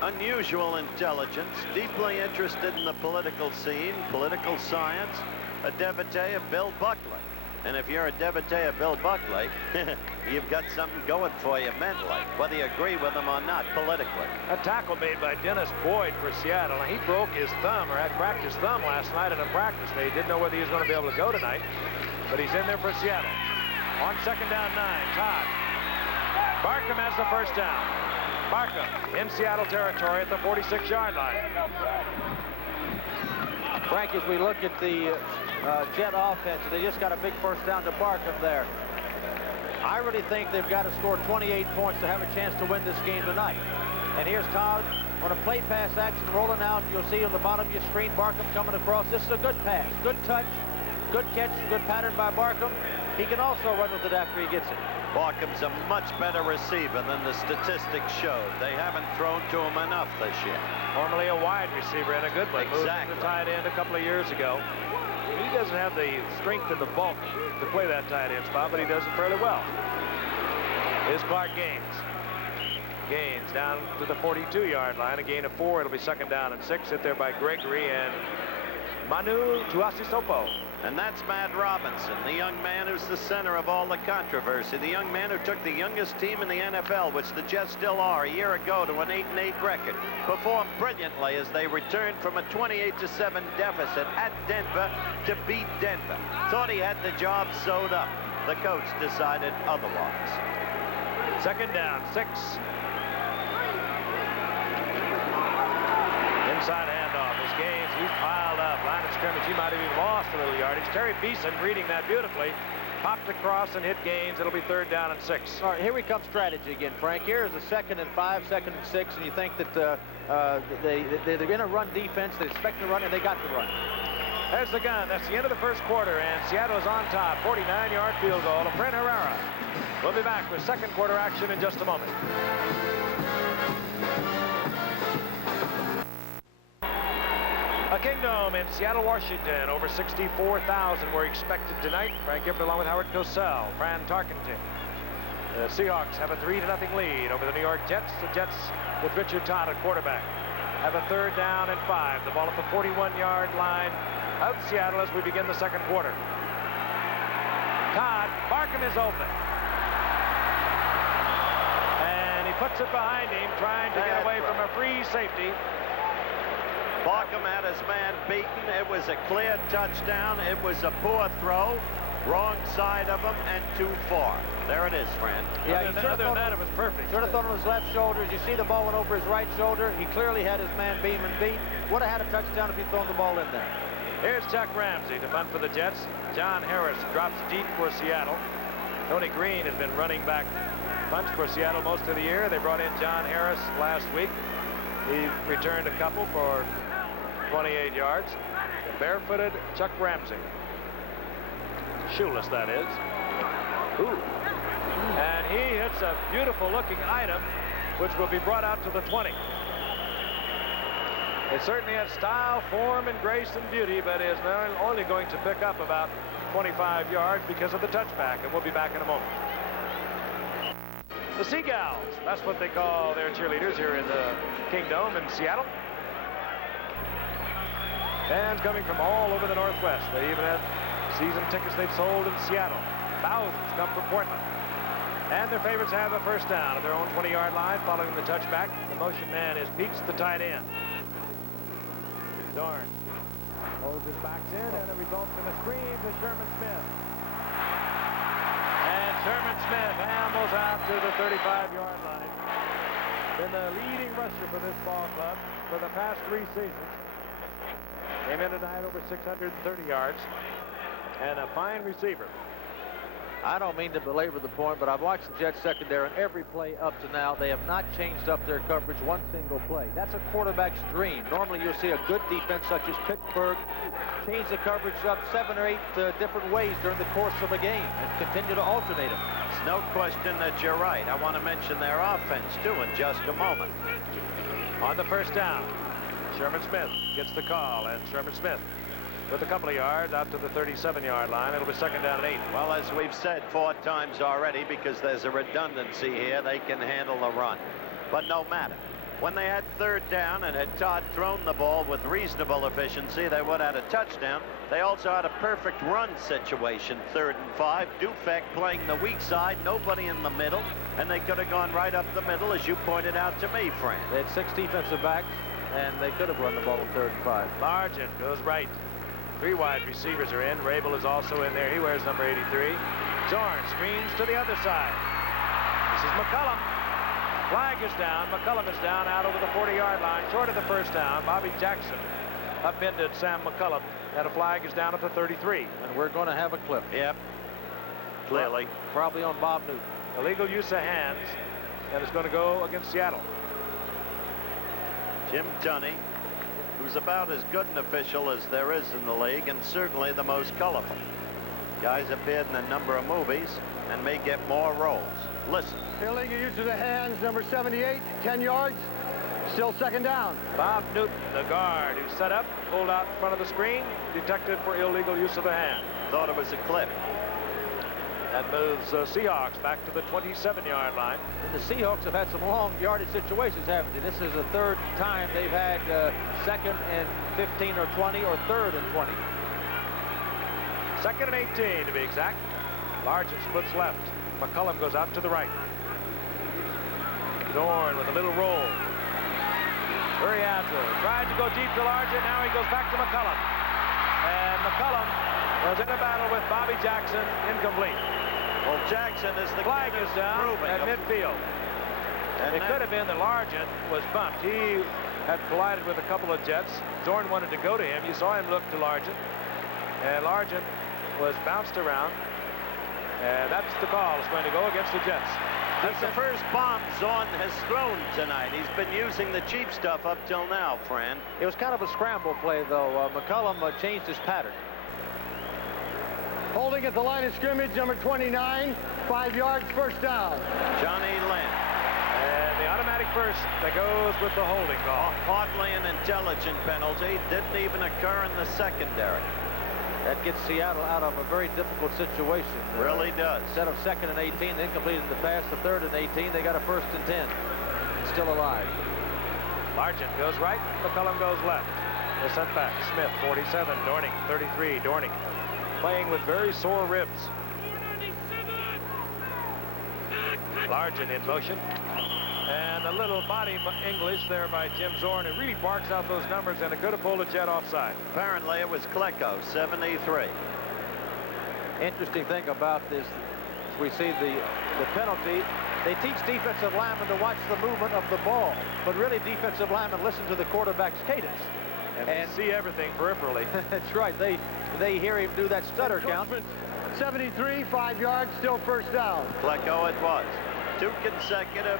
unusual intelligence, deeply interested in the political scene, political science, a devotee of Bill Buckley. And if you're a devotee of Bill Buckley, you've got something going for you mentally, whether you agree with him or not politically. A tackle made by Dennis Boyd for Seattle. He broke his thumb, or had cracked his thumb last night in a practice. They didn't know whether he was going to be able to go tonight, but he's in there for Seattle. On 2nd down 9, Todd. Barkham has the first down. Barkham in Seattle territory at the 46-yard line. Frank, as we look at the Jet offense, they just got a big first down to Barkham there. I really think they've got to score 28 points to have a chance to win this game tonight. And here's Todd on a play pass action rolling out. You'll see on the bottom of your screen Barkham coming across. This is a good pass, good touch, good catch, good pattern by Barkham. He can also run with it after he gets it. Barkham's a much better receiver than the statistics showed. They haven't thrown to him enough this year. Formerly a wide receiver and a good one. Exactly. Moved to tight end a couple of years ago. He doesn't have the strength and the bulk to play that tight end spot, but he does it fairly well. Here's Clark Gaines. Gaines down to the 42-yard line. A gain of 4. It'll be 2nd down and 6. Hit there by Gregory and Manu Tuasisopo. And that's Matt Robinson, the young man who's the center of all the controversy, the young man who took the youngest team in the NFL, which the Jets still are, a year ago to an 8-8 record. Performed brilliantly as they returned from a 28-7 deficit at Denver to beat Denver. Thought he had the job sewed up. The coach decided otherwise. 2nd down, 6. Inside handoff is Gaines. He's piled up. Line of scrimmage. He might have even lost a little yardage. Terry Beeson reading that beautifully. Popped across and hit Gaines. It'll be 3rd down and 6. All right, here we come strategy again, Frank. Here's a 2nd and 5, 2nd and 6, and you think that they're in a run defense. They expect to run, and they got to run. There's the gun. That's the end of the first quarter, and Seattle is on top. 49-yard field goal of Fred Herrera. We'll be back with 2nd quarter action in just a moment. A Kingdom in Seattle, Washington. Over 64,000 were expected tonight. Frank Gifford along with Howard Cosell, Fran Tarkenton. The Seahawks have a 3-0 lead over the New York Jets. The Jets with Richard Todd at quarterback have a 3rd down and 5. The ball at the 41-yard line of Seattle as we begin the 2nd quarter. Todd, Barkham is open. And he puts it behind him, trying to get away from a free safety. Barkham had his man beaten. It was a clear touchdown. It was a poor throw. Wrong side of him and too far. There it is, Fran. Yeah, other than that, it was perfect. Should have thrown on his left shoulder. As you see, the ball went over his right shoulder. He clearly had his man Beeman beat. Would have had a touchdown if he'd thrown the ball in there. Here's Chuck Ramsey to punt for the Jets. John Harris drops deep for Seattle. Tony Green has been running back punts for Seattle most of the year. They brought in John Harris last week. He returned a couple for 28 yards. The barefooted Chuck Ramsey. Shoeless, that is. Ooh. And he hits a beautiful looking item, which will be brought out to the 20. It certainly has style, form, and grace and beauty, but is only going to pick up about 25 yards because of the touchback, and we'll be back in a moment. The Seagulls, that's what they call their cheerleaders here in the Kingdom in Seattle. Fans coming from all over the Northwest. They even had season tickets they've sold in Seattle. Thousands come from Portland. And their favorites have a first down at their own 20-yard line following the touchback. The motion man is Peach, the tight end. Dorn holds his backs in, and it results in a screen to Sherman Smith. And Sherman Smith ambles out to the 35-yard line. Been the leading rusher for this ball club for the past 3 seasons. Came in tonight over 630 yards. And a fine receiver. I don't mean to belabor the point, but I've watched the Jets secondary on every play up to now. They have not changed up their coverage one single play. That's a quarterback's dream. Normally you'll see a good defense such as Pittsburgh change the coverage up 7 or 8 different ways during the course of a game and continue to alternate them. It's no question that you're right. I want to mention their offense, too, in just a moment. On the first down, Sherman Smith gets the call, and Sherman Smith with a couple of yards out to the 37-yard line. It'll be second down and 8. Well, as we've said 4 times already, because there's a redundancy here, they can handle the run. But no matter. When they had third down and had Todd thrown the ball with reasonable efficiency, they would have had a touchdown. They also had a perfect run situation, 3rd and 5. Dufek playing the weak side, nobody in the middle, and they could have gone right up the middle, as you pointed out to me, Fran. They had 6 defensive backs, and they could have run the ball on 3rd and 5. Largent goes right. 3 wide receivers are in. Rabel is also in there. He wears number 83. Zorn screens to the other side. This is McCullum. Flag is down. McCullum is down out over the 40-yard line, short of the first down. Bobby Jackson upended Sam McCullum, and a flag is down at the 33. And we're going to have a clip. Yep. Clearly. Probably on Bob Newton. Illegal use of hands, and it's going to go against Seattle. Jim Tunney, who's about as good an official as there is in the league, and certainly the most colorful. Guy's appeared in a number of movies and may get more roles. Listen. Illegal use of the hands, number 78, 10 yards, still second down. Bob Newton, the guard, who set up, pulled out in front of the screen, detected for illegal use of the hand. Thought it was a clip. That moves Seahawks back to the 27-yard line. And the Seahawks have had some long yardage situations, haven't they? This is the 3rd time they've had 2nd and 15 or 20 or 3rd and 20. 2nd and 18 to be exact. Largent splits left. McCullum goes out to the right. Dorn with a little roll. Very agile. Tried to go deep to Largent. Now he goes back to McCullum. And McCullum was in a battle with Bobby Jackson. Incomplete. Well, Jackson is the flag is down at midfield. And it could have been that Largent was bumped. He had collided with a couple of Jets. Dorn wanted to go to him. You saw him look to Largent. And Largent was bounced around. And that's the call. It's going to go against the Jets. That's the first bomb Zorn has thrown tonight. He's been using the cheap stuff up till now, Fran. It was kind of a scramble play, though. McCullum changed his pattern. Holding at the line of scrimmage, number 29, 5 yards, first down. Johnny Lynn. And the automatic first that goes with the holding call. Hardly an intelligent penalty. Didn't even occur in the secondary. That gets Seattle out of a very difficult situation. Really does. Instead of 2nd and 18, they completed the pass to 3rd and 18. They got a 1st and 10. Still alive. Largent goes right. McCullum goes left. They're sent back. Smith, 47. Dorning, 33. Dorning playing with very sore ribs. Largent in motion. And a little body English there by Jim Zorn. It really barks out those numbers, and it could have pulled a Jet offside. Apparently it was Klecko, 73. Interesting thing about this, we see the penalty. They teach defensive linemen to watch the movement of the ball, but really defensive linemen listen to the quarterback's cadence. And see everything peripherally. That's right. They hear him do that stutter count. 73, 5 yards, still first down. Klecko it was. 2 consecutive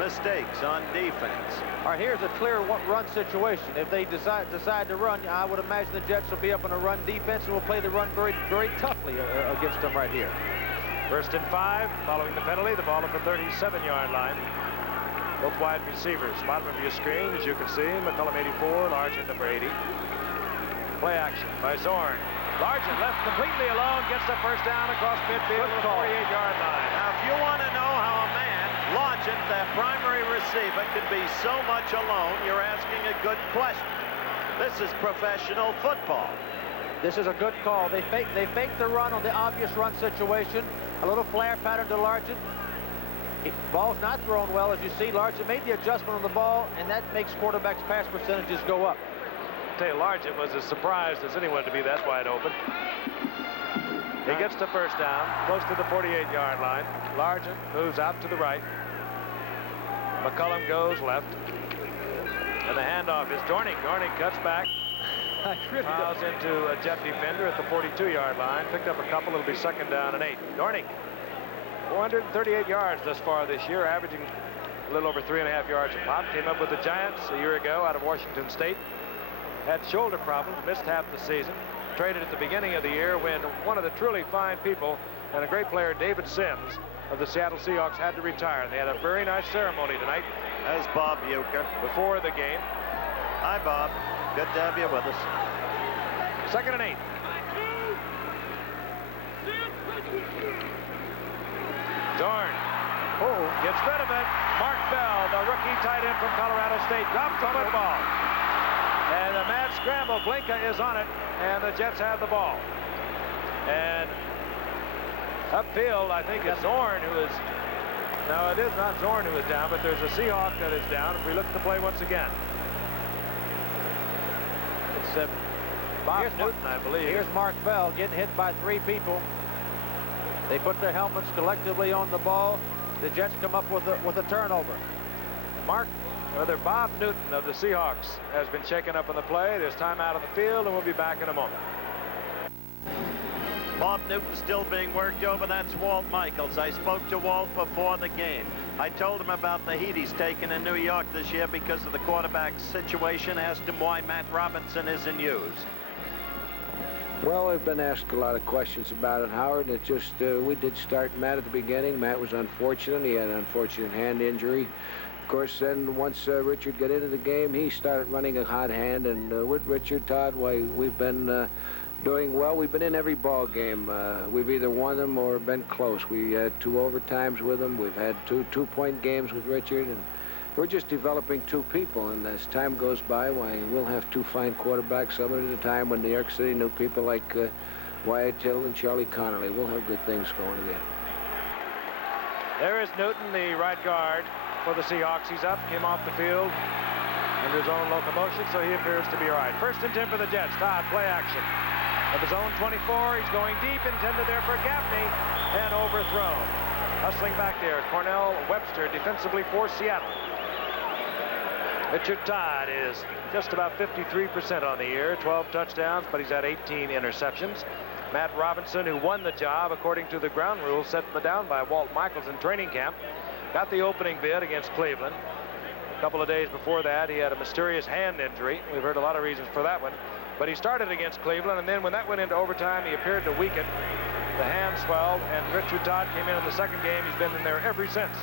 mistakes on defense. All right, here's a clear run situation. If they decide to run, I would imagine the Jets will be up in a run defense and will play the run very, very toughly against them right here. 1st and 5, following the penalty, the ball at the 37-yard line. Both wide receivers. Bottom of your screen, as you can see, McCullum 84, Largent number 80. Play action by Zorn. Largent left completely alone, gets the first down across midfield to the 48-yard line. Now, if you want to know how a man, Largent, their primary receiver, could be so much alone, you're asking a good question. This is professional football. This is a good call. They fake the run on the obvious run situation. A little flare pattern to Largent. Ball's not thrown well, as you see. Largent made the adjustment on the ball, and that makes quarterbacks' pass percentages go up. I'll tell you, Largent was as surprised as anyone to be that wide open. He gets the first down, close to the 48-yard line. Largent moves out to the right. McCullum goes left. And the handoff is Dornick. Dornick cuts back. Fouls into a Jet defender at the 42-yard line. Picked up a couple. It'll be 2nd down and 8. Dornick, 438 yards thus far this year, averaging a little over 3.5 yards a pop. Came up with the Giants a year ago out of Washington State. Had shoulder problems, missed half the season. Traded at the beginning of the year when one of the truly fine people and a great player, David Sims, of the Seattle Seahawks, had to retire. And they had a very nice ceremony tonight. There's Bob Uecker. Before the game. Hi, Bob. Good to have you with us. 2nd and 8. Dorn. Gets rid of it. Mark Bell, the rookie tight end from Colorado State, drops the football. And a mad scramble. Blinka is on it, and the Jets have the ball. And upfield, I think it's Zorn who is... No, it is not Zorn who is down, but there's a Seahawk that is down. If we look at the play once again. It's Bob Newton, I believe. Here's Mark Bell getting hit by 3 people. They put their helmets collectively on the ball. The Jets come up with a turnover. Bob Newton of the Seahawks has been shaken up in the play. There's time out on the field, and we'll be back in a moment. Bob Newton still being worked over. That's Walt Michaels. I spoke to Walt before the game. I told him about the heat he's taken in New York this year because of the quarterback situation. Asked him why Matt Robinson isn't used. Well, I've been asked a lot of questions about it, Howard. It just, we did start Matt at the beginning. Matt was unfortunate. He had an unfortunate hand injury. Of course, then once Richard got into the game, he started running a hot hand. And with Richard, Todd, why, we've been doing well. We've been in every ball game. We've either won them or been close. We had 2 overtimes with him. We've had 2 two-point games with Richard. And we're just developing 2 people, and as time goes by, why, we'll have 2 fine quarterbacks, some at a time when New York City knew people like Wyatt Tittle and Charlie Connolly. We'll have good things going again. There is Newton, the right guard for the Seahawks. He's up, came off the field under his own locomotion, so he appears to be all right. 1st and 10 for the Jets. Todd, play action. Of his own 24, he's going deep, intended there for Gaffney, and overthrown. Hustling back there, Cornell Webster defensively for Seattle. Richard Todd is just about 53% on the year, 12 touchdowns, but he's had 18 interceptions. Matt Robinson, who won the job according to the ground rules set down by Walt Michaels in training camp, got the opening bid against Cleveland. A couple of days before that, he had a mysterious hand injury. We've heard a lot of reasons for that one. But he started against Cleveland, and then when that went into overtime, he appeared to weaken. The hand swelled, and Richard Todd came in the 2nd game. He's been in there ever since.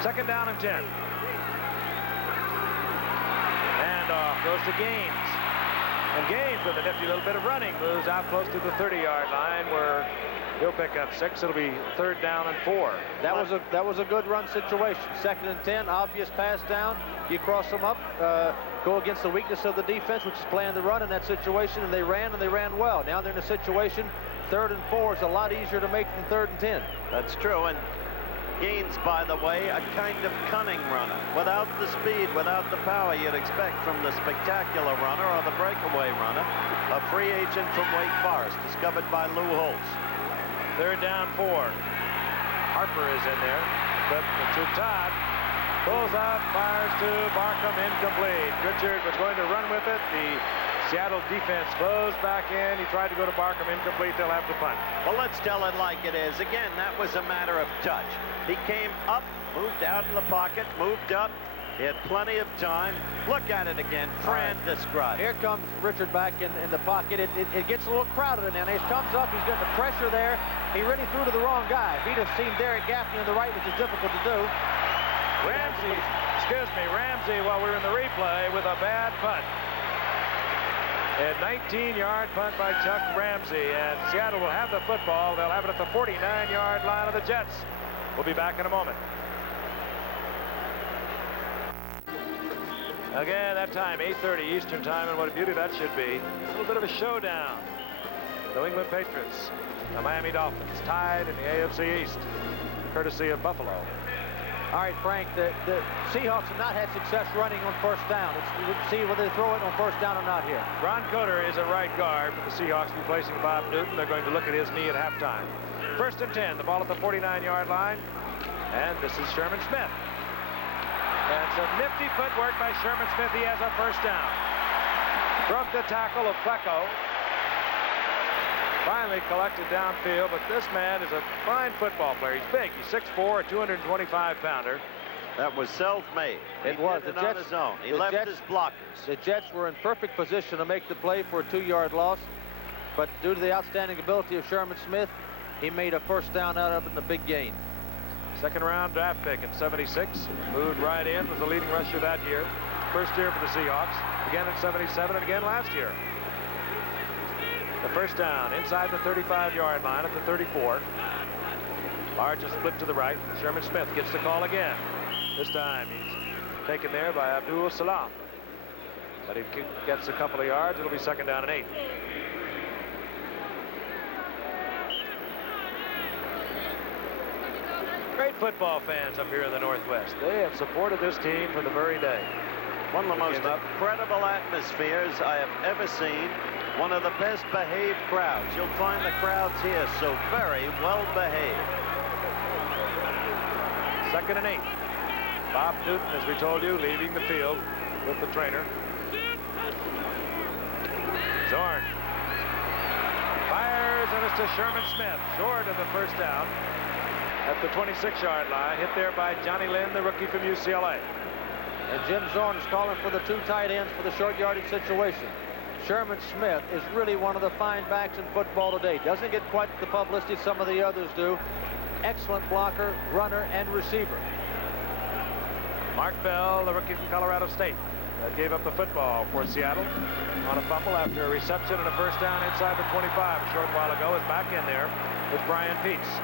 2nd down and 10. Handoff goes to Gaines. And Gaines, with a nifty little bit of running, moves out close to the 30-yard line where he'll pick up 6. It'll be 3rd down and 4. That was a good run situation. 2nd and 10, obvious pass down. You cross them up, go against the weakness of the defense, which is playing the run in that situation, and they ran well. Now they're in a situation, 3rd and 4 is a lot easier to make than 3rd and 10. That's true, and Gaines, by the way, a kind of cunning runner. Without the speed, without the power you'd expect from the spectacular runner or the breakaway runner. A free agent from Wake Forest, discovered by Lou Holtz. 3rd down 4. Harper is in there, but Richard Todd pulls out, fires to Barkham, incomplete. Richard was going to run with it. The Seattle defense closed back in. He tried to go to Barkham, incomplete. They'll have to punt. Well, let's tell it like it is. Again, that was a matter of touch. He came up, moved out in the pocket, moved up. He had plenty of time. Look at it again. Fran described. Here comes Richard back in the pocket. It gets a little crowded in there. And he comes up. He's got the pressure there. He really threw to the wrong guy. If he'd have seen Derek Gaffney on the right, which is difficult to do. Ramsey, while we're in the replay, with a bad punt. A 19-yard punt by Chuck Ramsey, and Seattle will have the football. They'll have it at the 49-yard line of the Jets. We'll be back in a moment. Again, that time, 8:30 Eastern time, and what a beauty that should be. A little bit of a showdown. New England Patriots, the Miami Dolphins, tied in the AFC East, courtesy of Buffalo. All right, Frank, the Seahawks have not had success running on first down. Let's see whether they throw it on first down or not here. Ron Coder is a right guard for the Seahawks, replacing Bob Newton. They're going to look at his knee at halftime. 1st and 10, the ball at the 49-yard line, and this is Sherman Smith. And some nifty footwork by Sherman Smith. He has a first down. Broke the tackle of Plecko. Finally collected downfield, but this man is a fine football player. He's big. He's 6'4", a 225-pounder. That was self-made. It was. The Jets, on his own. He left his blockers. The Jets were in perfect position to make the play for a 2-yard loss, but due to the outstanding ability of Sherman Smith, he made a first down out of it in the big gain. 2nd-round draft pick in '76. Moved right in, was the leading rusher that year. First year for the Seahawks. Again in '77 and again last year. The first down inside the 35-yard line at the 34. Large is split to the right. Sherman Smith gets the call again. This time he's taken there by Abdul Salam. But he gets a couple of yards. It'll be 2nd down and 8. Great football fans up here in the Northwest. They have supported this team from the very day. One of the most incredible atmospheres I have ever seen. One of the best behaved crowds. You'll find the crowds here so very well behaved. 2nd and 8. Bob Newton, as we told you, leaving the field with the trainer. Zorn fires, and it's to Sherman Smith, short of the first down at the 26-yard line. Hit there by Johnny Lynn, the rookie from UCLA. And Jim Zorn is calling for the 2 tight ends for the short yardage situation. Sherman Smith is really one of the fine backs in football today. Doesn't get quite the publicity some of the others do. Excellent blocker, runner, and receiver. Mark Bell, the rookie from Colorado State, gave up the football for Seattle on a fumble after a reception and a first down inside the 25 a short while ago. Is back in there with Brian Peets.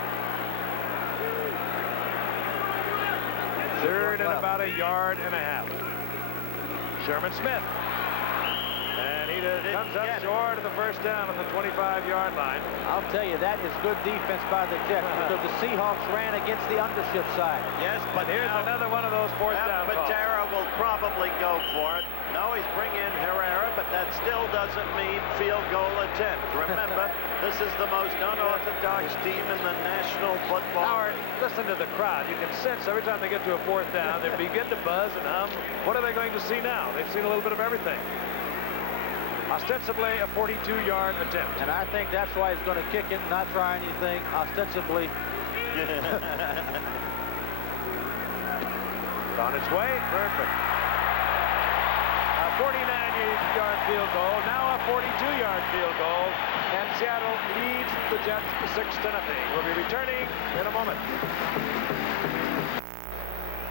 3rd and about 1.5 yards. Sherman Smith. And he comes up short of the first down on the 25-yard line. I'll tell you, that is good defense by the Jets because the Seahawks ran against the undershift side. Yes, but here's another one of those fourth down calls. Patera will probably go for it. No, he's bringing in Herrera, but that still doesn't mean field goal attempt. Remember, this is the most unorthodox team in the National Football. Howard, listen to the crowd. You can sense every time they get to a fourth down, they begin to buzz and hum. What are they going to see now? They've seen a little bit of everything. Ostensibly a 42-yard attempt. And I think that's why he's going to kick it and not try anything ostensibly. It's on its way. Perfect. A 49-yard field goal. Now a 42-yard field goal. And Seattle leads the Jets 6-0. We'll be returning in a moment.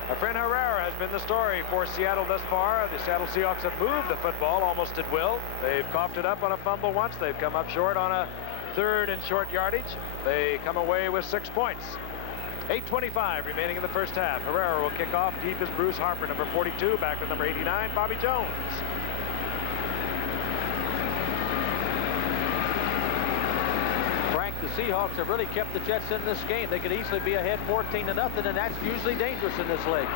Our friend Herrera has been the story for Seattle thus far. The Seattle Seahawks have moved the football almost at will. They've coughed it up on a fumble once. They've come up short on a 3rd and short yardage. They come away with 6 points. 8:25 remaining in the first half. Herrera will kick off. Deep is Bruce Harper, number 42. Back to number 89, Bobby Jones. Frank, the Seahawks have really kept the Jets in this game. They could easily be ahead 14-0, and that's usually dangerous in this league.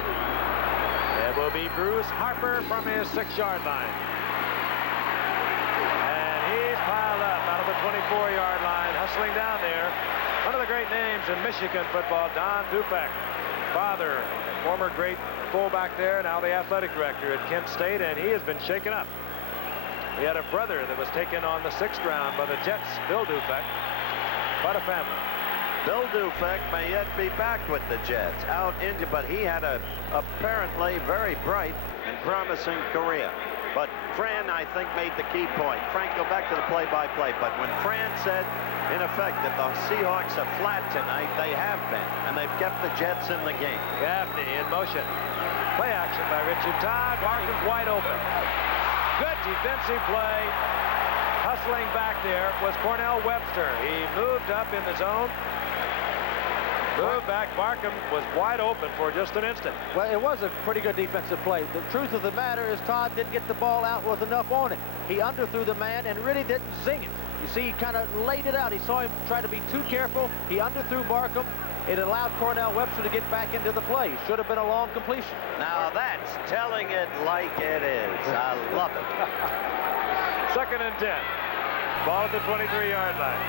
It will be Bruce Harper from his 6-yard line. And he's piled up out of the 24-yard line, hustling down there. One of the great names in Michigan football, Don Dufek. Father, former great fullback there, now the athletic director at Kent State, and he has been shaken up. He had a brother that was taken on the 6th round by the Jets, Bill Dufek. Quite a family. Bill Dufek may yet be back with the Jets, out injured, but he had a apparently very bright and promising career. But Fran, I think, made the key point. Frank, go back to the play-by-play. But when Fran said, in effect, that the Seahawks are flat tonight, they have been, and they've kept the Jets in the game. Gaffney in motion. Play action by Richard Todd. Barker's wide open. Good defensive play. Hustling back there was Cornell Webster. He moved up in the zone. Move back. Barkham was wide open for just an instant. Well, it was a pretty good defensive play. The truth of the matter is Todd didn't get the ball out with enough on it. He underthrew the man and really didn't zing it. You see, he kind of laid it out. He saw him try to be too careful. He underthrew Barkham. It allowed Cornell Webster to get back into the play. Should have been a long completion. Now that's telling it like it is. I love it. 2nd and 10. Ball at the 23-yard line.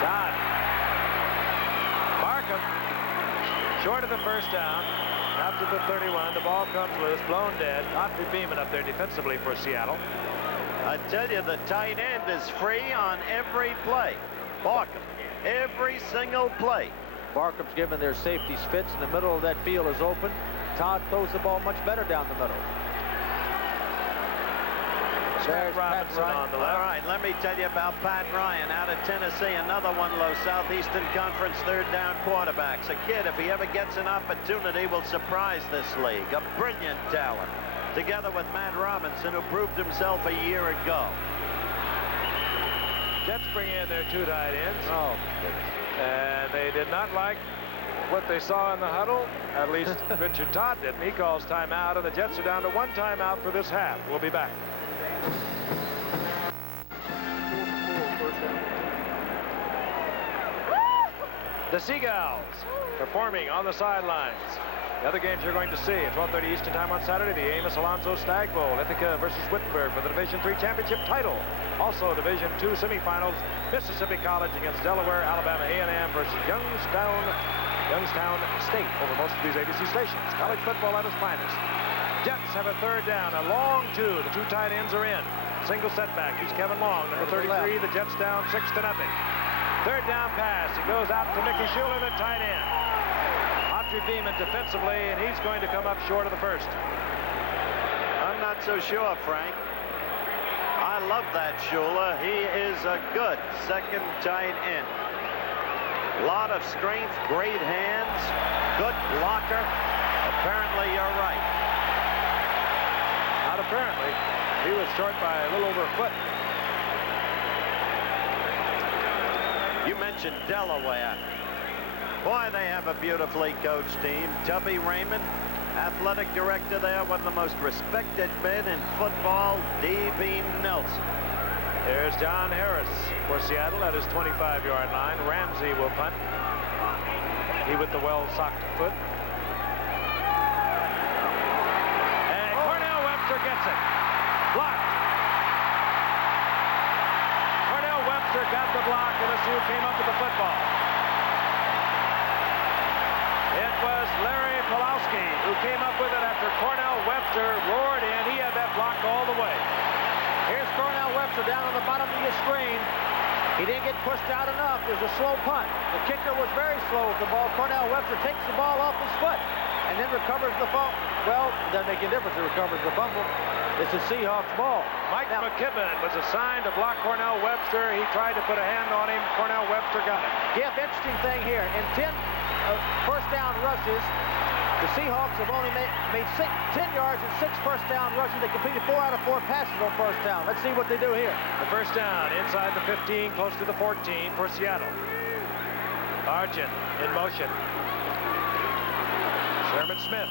Todd. Barkham. Short of the first down. Out to the 31. The ball comes loose. Blown dead. Autry Beeman up there defensively for Seattle. I tell you, the tight end is free on every play. Barkham, every single play. Barkham's given their safeties fits, and the middle of that field is open. Todd throws the ball much better down the middle. There's Robinson on the left. All right, let me tell you about Pat Ryan out of Tennessee, another one of those Southeastern Conference third down quarterbacks. A kid, if he ever gets an opportunity, will surprise this league. A brilliant talent, together with Matt Robinson, who proved himself a year ago. Jets bring in their 2 tight ends. Oh, and they did not like what they saw in the huddle. At least Richard Todd didn't. He calls timeout, and the Jets are down to 1 timeout for this half. We'll be back. The Seagulls performing on the sidelines. The other games you're going to see at 12:30 Eastern Time on Saturday, the Amos Alonso Stag Bowl, Ithaca versus Wittenberg for the Division III championship title. Also Division II semifinals, Mississippi College against Delaware, Alabama A&M versus Youngstown State over most of these ABC stations. College football at its finest. Jets have a 3rd down, a long 2. The 2 tight ends are in. Single setback. He's Kevin Long, number 33. The Jets down 6-0. 3rd down pass. It goes out to Mickey Schuler, the tight end. Autry Beeman defensively, and he's going to come up short of the first. I'm not so sure, Frank. I love that Schuler. He is a good 2nd tight end. A lot of strength, great hands, good blocker. Apparently, you're right. Not apparently. He was short by a little over a foot. You mentioned Delaware. Boy, they have a beautifully coached team. Tubby Raymond, athletic director there, one of the most respected men in football, D.B. Nelson. There's John Harris for Seattle at his 25-yard line. Ramsey will punt. He with the well-socked foot. And Cornell Webster gets it. Blocked. Cornell Webster got the block, and let's see who came up with the football. It was Larry Pulowski who came up with it after Cornell Webster roared in. He had that blocked all the way. Here's Cornell Webster down on the bottom of your screen. He didn't get pushed out enough. It was a slow punt. The kicker was very slow with the ball. Cornell Webster takes the ball off his foot and then recovers the fumble. Well, it doesn't make a difference. He recovers the fumble. It's a Seahawks ball. Mike McKibben was assigned to block Cornell Webster. He tried to put a hand on him. Cornell Webster got it. Jeff, interesting thing here. In 10 first down rushes, the Seahawks have only made 10 yards and 6 first down rushes. They completed 4 out of 4 passes on first down. Let's see what they do here. The first down inside the 15, close to the 14 for Seattle. Argent in motion. Sherman Smith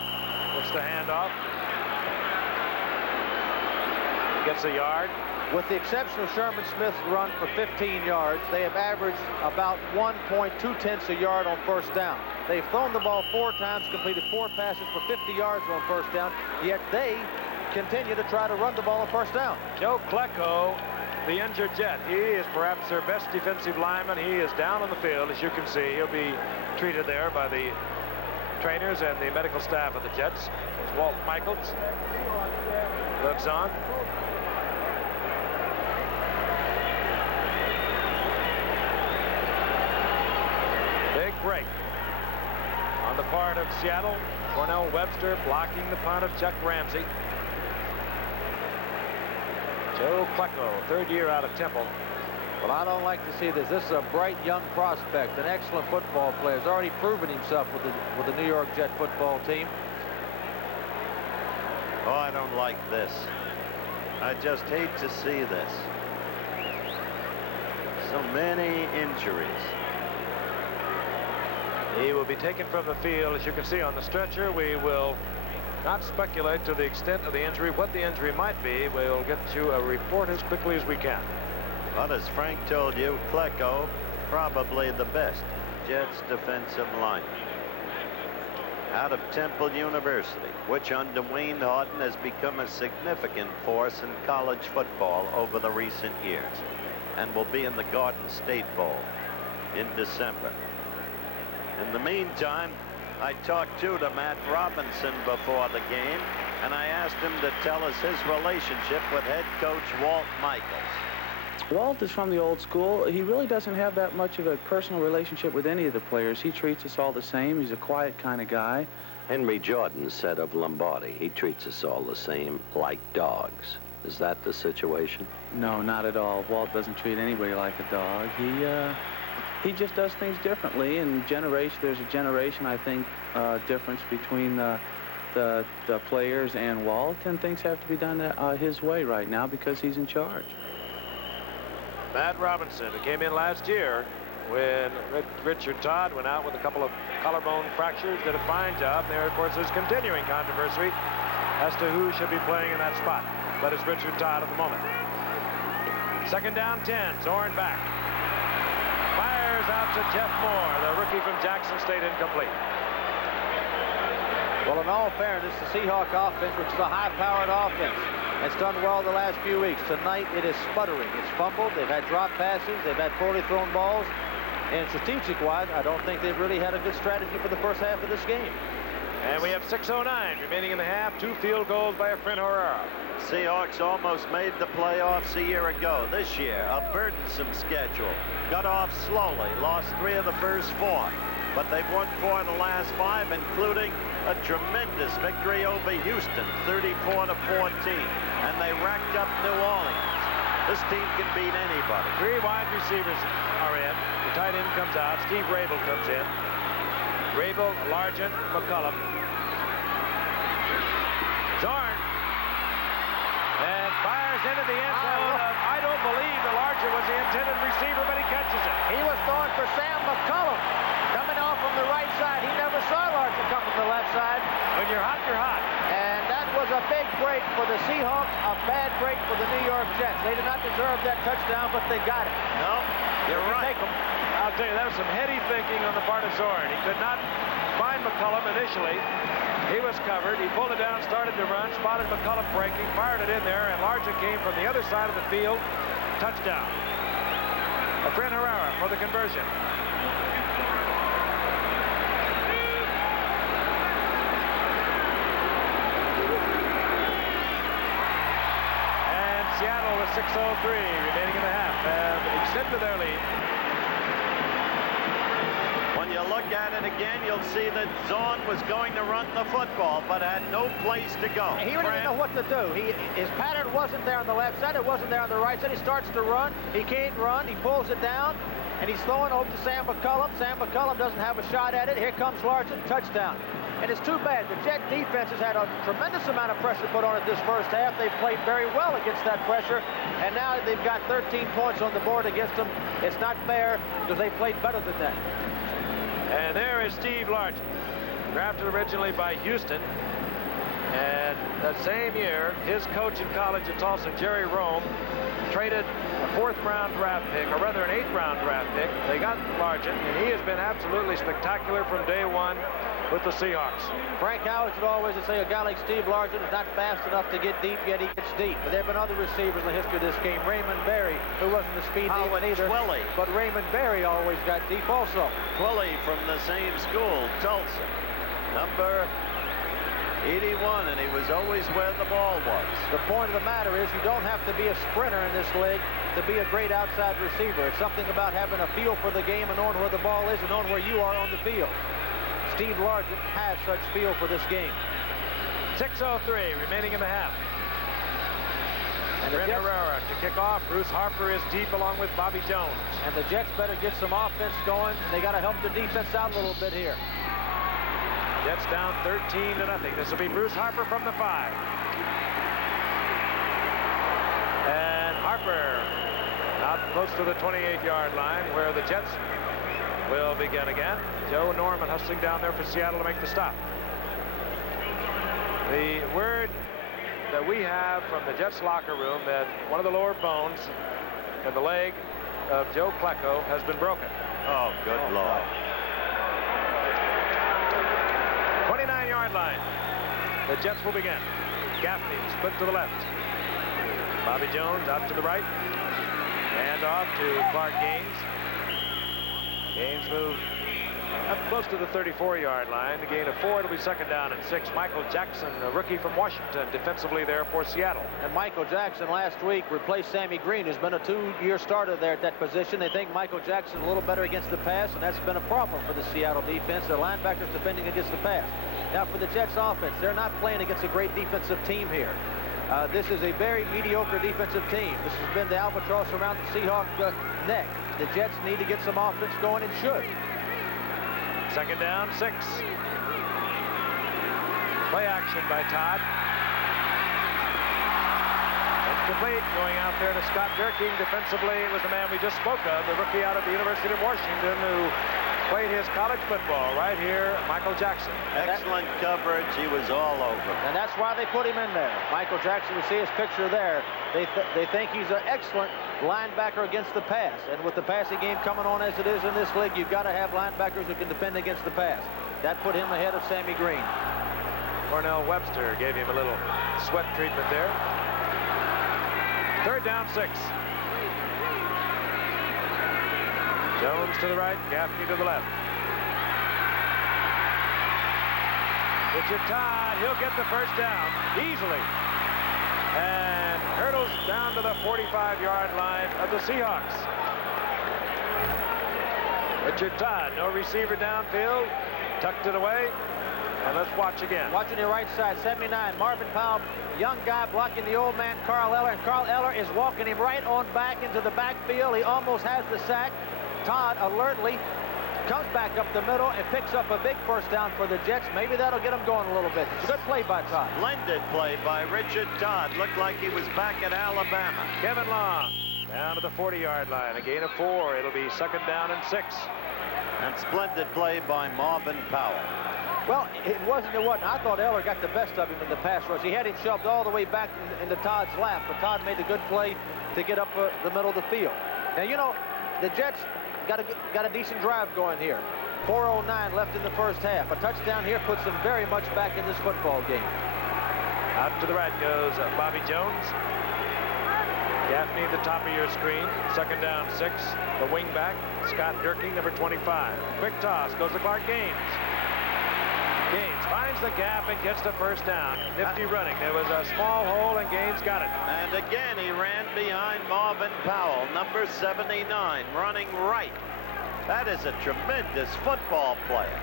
puts the handoff. Gets a yard. With the exception of Sherman Smith's run for 15 yards, they have averaged about 1.2 a yard on first down. They've thrown the ball 4 times, completed 4 passes for 50 yards on first down, yet they continue to try to run the ball on first down. Joe Klecko, the injured Jet, he is perhaps their best defensive lineman. He is down on the field, as you can see. He'll be treated there by the trainers and the medical staff of the Jets. There's Walt Michaels. Looks on. Big break on the part of Seattle. Cornell Webster blocking the punt of Chuck Ramsey. Joe Klecko, 3rd year out of Temple. Well, I don't like to see this. This is a bright young prospect, an excellent football player. Has already proven himself with the New York Jet football team. Oh, I don't like this. I just hate to see this. So many injuries. He will be taken from the field, as you can see on the stretcher. We will not speculate to the extent of the injury, what the injury might be. We'll get you a report as quickly as we can. But as Frank told you, Klecko, probably the best Jets defensive lineman. Out of Temple University, which under Wayne Harden has become a significant force in college football over the recent years, and will be in the Garden State Bowl in December. In the meantime, I talked to Matt Robinson before the game, and I asked him to tell us his relationship with head coach Walt Michaels. Walt is from the old school. He really doesn't have that much of a personal relationship with any of the players. He treats us all the same. He's a quiet kind of guy. Henry Jordan said of Lombardi, he treats us all the same, like dogs. Is that the situation? No, not at all. Walt doesn't treat anybody like a dog. He just does things differently. And there's a generation, I think, difference between the players and Walt, and things have to be done his way right now because he's in charge. Matt Robinson, who came in last year when Richard Todd went out with a couple of collarbone fractures, did a fine job. There, of course, is continuing controversy as to who should be playing in that spot. But it's Richard Todd at the moment. Second down, 10. Zorn back. Fires out to Jeff Moore, the rookie from Jackson State, incomplete. Well, in all fairness, the Seahawk offense, which is a high-powered offense, has done well the last few weeks. Tonight, it is sputtering. It's fumbled. They've had drop passes. They've had poorly thrown balls. And strategic-wise, I don't think they've really had a good strategy for the first half of this game. And we have 6:09 remaining in the half. 2 field goals by Efren Herrera. Seahawks almost made the playoffs a year ago. This year, a burdensome schedule. Got off slowly, lost 3 of the first 4. But they've won 4 of the last 5, including a tremendous victory over Houston, 34-14. And they racked up New Orleans. This team can beat anybody. 3 wide receivers are in. The tight end comes out. Steve Rabel comes in. Rabel, Largent, McCullum. Zorn. And fires into the end zone. I don't believe the Largent was the intended receiver, but he catches it. He was throwing for Sam McCullum. Coming off from the right side. He never saw Largent come from the left side. When you're hot, you're hot. And that was a big break for the Seahawks, a bad break for the New York Jets. They did not deserve that touchdown, but they got it. No, you're right. Take them. I'll tell you, that was some heady thinking on the part of Zorn. He could not find McCullum initially. He was covered. He pulled it down, started to run, spotted McCullum breaking, fired it in there, and Largent came from the other side of the field. Touchdown. Efren Herrera for the conversion. Seattle with 6:03 remaining in the half have extended their lead. When you look at it again, you'll see that Zorn was going to run the football, but had no place to go. He really didn't know what to do. His pattern wasn't there on the left side. It wasn't there on the right side. He starts to run. He can't run. He pulls it down, and he's throwing over to Sam McCullum. Sam McCullum doesn't have a shot at it. Here comes Largent. Touchdown. And it's too bad. The Jet defense has had a tremendous amount of pressure put on it this first half. They've played very well against that pressure. And now they've got 13 points on the board against them. It's not fair because they played better than that. And there is Steve Largent, drafted originally by Houston. And that same year, his coach in college at Tulsa, Jerry Rome, traded a 4th-round draft pick, or rather an 8th-round draft pick. They got Largent, and he has been absolutely spectacular from day one with the Seahawks. Frank Howard would always say a guy like Steve Largent is not fast enough to get deep, yet he gets deep. But there have been other receivers in the history of this game. Raymond Berry, who wasn't the speed demon either, but Raymond Berry always got deep also. Twilly from the same school, Tulsa, number 81, and he was always where the ball was. The point of the matter is you don't have to be a sprinter in this league to be a great outside receiver. It's something about having a feel for the game and knowing where the ball is and knowing where you are on the field. Steve Largent has such feel for this game. 6:03 remaining in the half. And Herrera to kick off. Bruce Harper is deep along with Bobby Jones. And the Jets better get some offense going. They got to help the defense out a little bit here. Jets down 13-0. This will be Bruce Harper from the 5. And Harper now Up close to the 28-yard line where the Jets will begin again. Joe Norman hustling down there for Seattle to make the stop. The word that we have from the Jets locker room that one of the lower bones in the leg of Joe Klecko has been broken. Oh, good Lord. 29-yard line. The Jets will begin. Gaffney split to the left. Bobby Jones out to the right. And off to Clark Gaines. Gaines moved up close to the 34-yard line. The gain of 4. It'll be second down and 6. Michael Jackson, a rookie from Washington, defensively there for Seattle. And Michael Jackson last week replaced Sammy Green, who's been a 2-year starter there at that position. They think Michael Jackson a little better against the pass, and that's been a problem for the Seattle defense. Their linebackers defending against the pass. Now for the Jets offense, they're not playing against a great defensive team here. This is a very mediocre defensive team. This has been the albatross around the Seahawks' neck. The Jets need to get some offense going and should. Second down, 6. Play action by Todd. Incomplete, going out there to Scott Durking. Defensively, it was the man we just spoke of, the rookie out of the University of Washington who played his college football right here, Michael Jackson. Excellent coverage. He was all over. And that's why they put him in there. Michael Jackson, we see his picture there. They think he's an excellent linebacker against the pass. And with the passing game coming on as it is in this league, you've got to have linebackers who can defend against the pass. That put him ahead of Sammy Green. Cornell Webster gave him a little sweat treatment there. Third down, 6. Jones to the right, Gaffney to the left. Richard Todd, he'll get the first down easily. And hurdles down to the 45-yard line of the Seahawks. Richard Todd, no receiver downfield, tucked it away. And let's watch again. Watching the right side, 79, Marvin Powell, young guy blocking the old man, Carl Eller. And Carl Eller is walking him right on back into the backfield. He almost has the sack. Todd alertly comes back up the middle and picks up a big first down for the Jets. Maybe that'll get them going a little bit. It's a good play by Todd. Splendid play by Richard Todd. Looked like he was back at Alabama. Kevin Long down to the 40-yard line. A gain of 4. It'll be second down and 6. And splendid play by Marvin Powell. Well, it wasn't. I thought Eller got the best of him in the pass rush. He had him shoved all the way back into Todd's lap, but Todd made a good play to get up the middle of the field. Now, you know, the Jets got a decent drive going here. 4:09 left in the first half. A touchdown here puts them very much back in this football game. Out to the right goes Bobby Jones. Gaffney at the top of your screen. Second down, 6. The wing back, Scott Durking, number 25. Quick toss goes to Clark Gaines. Gaines finds the gap and gets the first down. Nifty running. There was a small hole and Gaines got it. And again, he ran behind Marvin Powell, number 79, running right. That is a tremendous football player.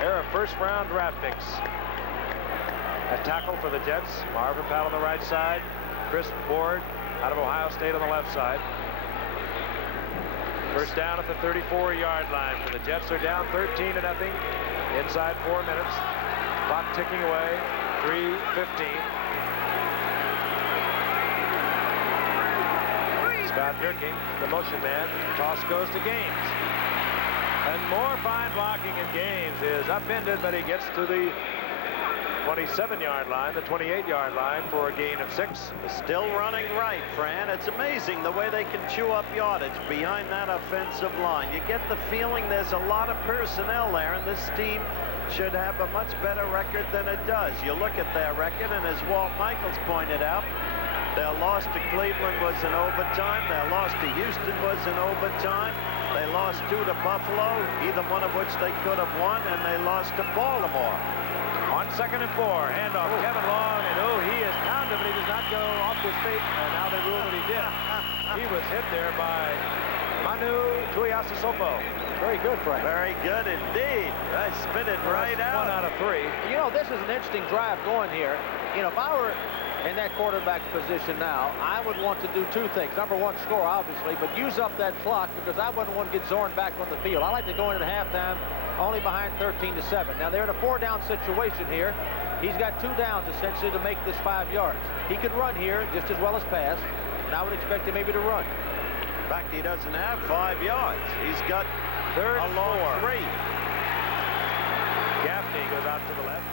Pair of first-round draft picks. A tackle for the Jets. Marvin Powell on the right side. Chris Ward out of Ohio State on the left side. First down at the 34-yard line for the Jets. They're down 13-0 inside 4 minutes. Clock ticking away. 3:15. Scott Durking, the motion man. Toss goes to Gaines. And more fine blocking, and Gaines is upended, but he gets to the 27-yard line, the 28-yard line for a gain of 6. Still running right, Fran. It's amazing the way they can chew up yardage behind that offensive line. You get the feeling there's a lot of personnel there, and this team should have a much better record than it does. You look at their record, and as Walt Michaels pointed out, their loss to Cleveland was in overtime. Their loss to Houston was in overtime. They lost 2 to Buffalo, either one of which they could have won, and they lost to Baltimore. On 2nd and 4, handoff Kevin Long, and he is pounded, but he does not go off his feet, and now they rule that he did. He was hit there by Manu Tuiasosopo. Very good, Frank. Very good indeed. I spit it right out. 1 out of 3. You know, this is an interesting drive going here. You know, if I were in that quarterback position now, I would want to do 2 things. Number 1, score, obviously, but use up that clock because I wouldn't want to get Zorn back on the field. I like to go into halftime only behind 13-7. Now, they're in a 4-down situation here. He's got 2 downs, essentially, to make this 5 yards. He could run here just as well as pass. And I would expect him maybe to run. In fact, he doesn't have 5 yards. He's got Third a and long 4. 3. Gaffney goes out to the left.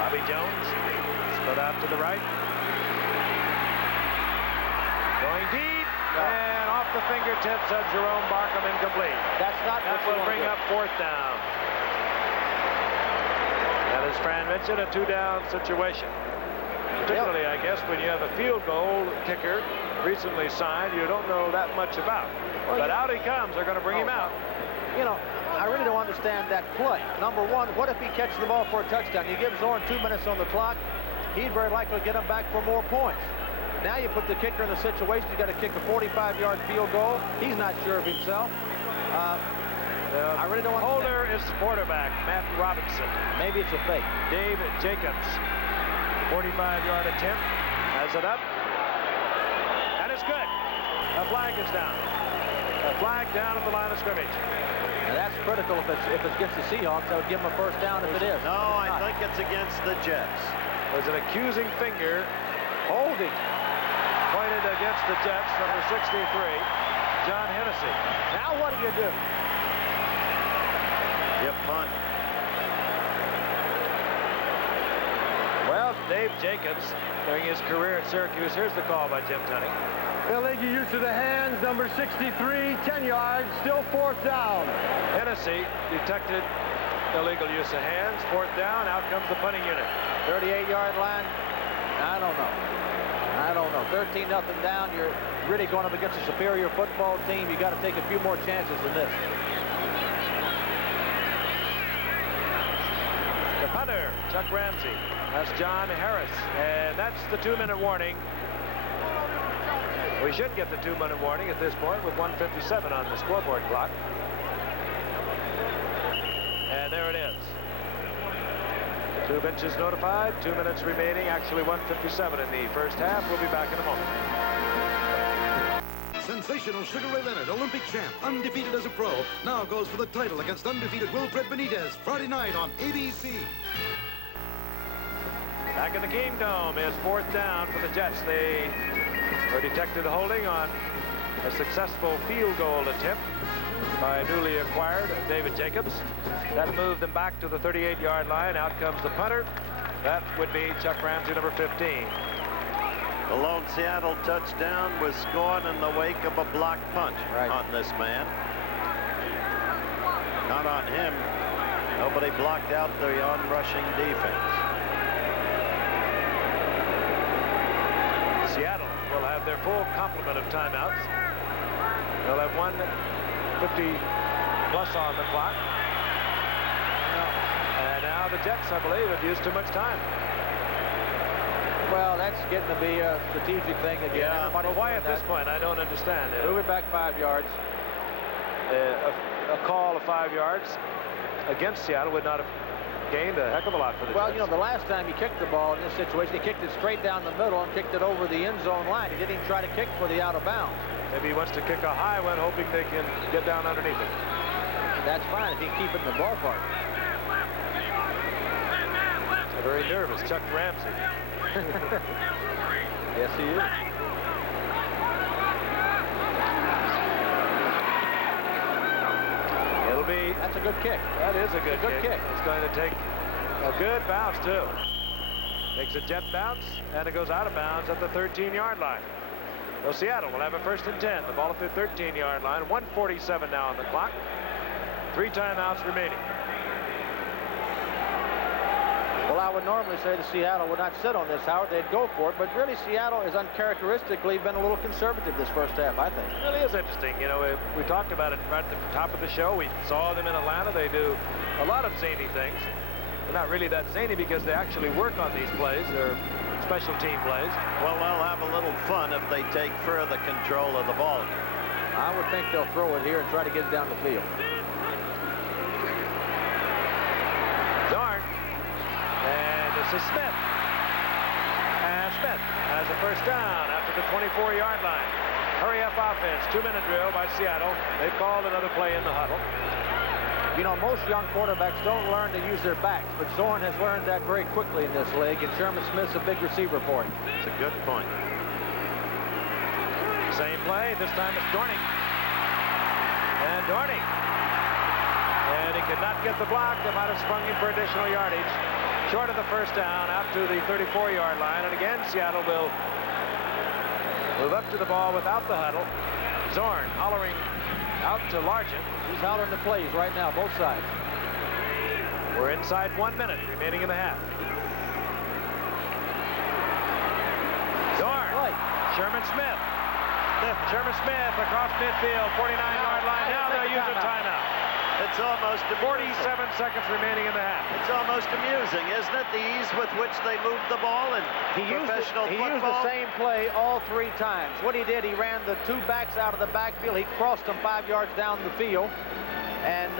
Bobby Jones split out to the right. Going deep. And off the fingertips of Jerome Barkham, incomplete. That's not That what will bring up 4th down. And as Fran mentioned, a 2-down situation. Particularly, I guess, when you have a field goal kicker recently signed, you don't know that much about. But out he comes. They're going to bring him out. You know, I really don't understand that play. Number one, what if he catches the ball for a touchdown? You give Zorn 2 minutes on the clock, he'd very likely get him back for more points. Now you put the kicker in the situation, you got to kick a 45-yard field goal. He's not sure of himself. I really don't understand. Holder is the quarterback, Matt Robinson. Maybe it's a fake. Dave Jacobs, 45-yard attempt, has it up. And it's good. A flag is down. A flag down at the line of scrimmage. Now that's critical if it's against the Seahawks. I would give him a first down if it is. No, I think it's against the Jets. There's an accusing finger holding pointed against the Jets, number 63, John Hennessy. Now what do you do? Yep, punt. Well, Dave Jacobs, during his career at Syracuse, here's the call by Jim Tunney. Illegal use of the hands, number 63, 10 yards, still 4th down. Hennessy detected illegal use of hands. 4th down, out comes the punting unit. 38-yard line, I don't know. 13-0 down, you're really going up against a superior football team. You got to take a few more chances than this. The punter, Chuck Ramsey. That's John Harris. And that's the 2-minute warning. We should get the 2-minute warning at this point with 1:57 on the scoreboard clock. And there it is. 2 benches notified, 2 minutes remaining, actually 1:57 in the first half. We'll be back in a moment. Sensational Sugar Ray Leonard, Olympic champ, undefeated as a pro, now goes for the title against undefeated Wilfred Benitez, Friday night on ABC. Back in the Kingdome is 4th down for the Jets. They were detected holding on a successful field goal attempt by newly acquired David Jacobs. That moved them back to the 38-yard line. Out comes the punter. That would be Chuck Ramsey, number 15. The lone Seattle touchdown was scored in the wake of a blocked punt on this man. Not on him. Nobody blocked out the on-rushing defense. Seattle will have their full complement of timeouts. They'll have 1:50 plus on the clock. And now the Jets, I believe, have used too much time. Well, that's getting to be a strategic thing again. Yeah, but why at this point? I don't understand. Move it back 5 yards. A call of 5 yards against Seattle would not have gained a heck of a lot for the Well, Jets. you know, the last time he kicked the ball in this situation, he kicked it straight down the middle and kicked it over the end zone line. He didn't even try to kick for the out of bounds. Maybe he wants to kick a high one, hoping they can get down underneath it. That's fine if he can keep it in the ballpark. So very nervous, Chuck Ramsey. Yes, he is. It'll be... That's a good kick. That is a good kick. It's going to take a good bounce, too. Takes a jet bounce, and it goes out of bounds at the 13-yard line. So Seattle will have a 1st and 10. The ball at the 13-yard line. 1:47 now on the clock. 3 timeouts remaining. Well, I would normally say that Seattle would not sit on this, Howard. They'd go for it, but really Seattle has uncharacteristically been a little conservative this first half, I think. It really is interesting. You know, we talked about it right at the top of the show. We saw them in Atlanta. They do a lot of zany things. They're not really that zany because they actually work on these plays. They're special team plays. Well, they'll have a little fun if they take further control of the ball. I would think they'll throw it here and try to get it down the field. Darn. And this is Smith. And Smith has a 1st down after the 24-yard line. Hurry-up offense, 2-minute drill by Seattle. They've called another play in the huddle. You know, most young quarterbacks don't learn to use their backs, but Zorn has learned that very quickly in this league, and Sherman Smith's a big receiver for him. It's a good point. Same play. This time it's Dorning. And Dorning. And he could not get the block. That might have sprung him for additional yardage. Short of the first down out to the 34-yard line. And again, Seattle will move up to the ball without the huddle. Zorn hollering out to Largent. He's hollering the plays right now, both sides. We're inside 1 minute remaining in the half. Zorn. Sherman Smith. Sherman Smith across midfield, 49-yard line. Now they'll use a timeout. It's almost 47 seconds remaining in the half. It's almost amusing, isn't it? The ease with which they moved the ball in professional football. He used the same play all 3 times. What he did, he ran the 2 backs out of the backfield. He crossed them 5 yards down the field. And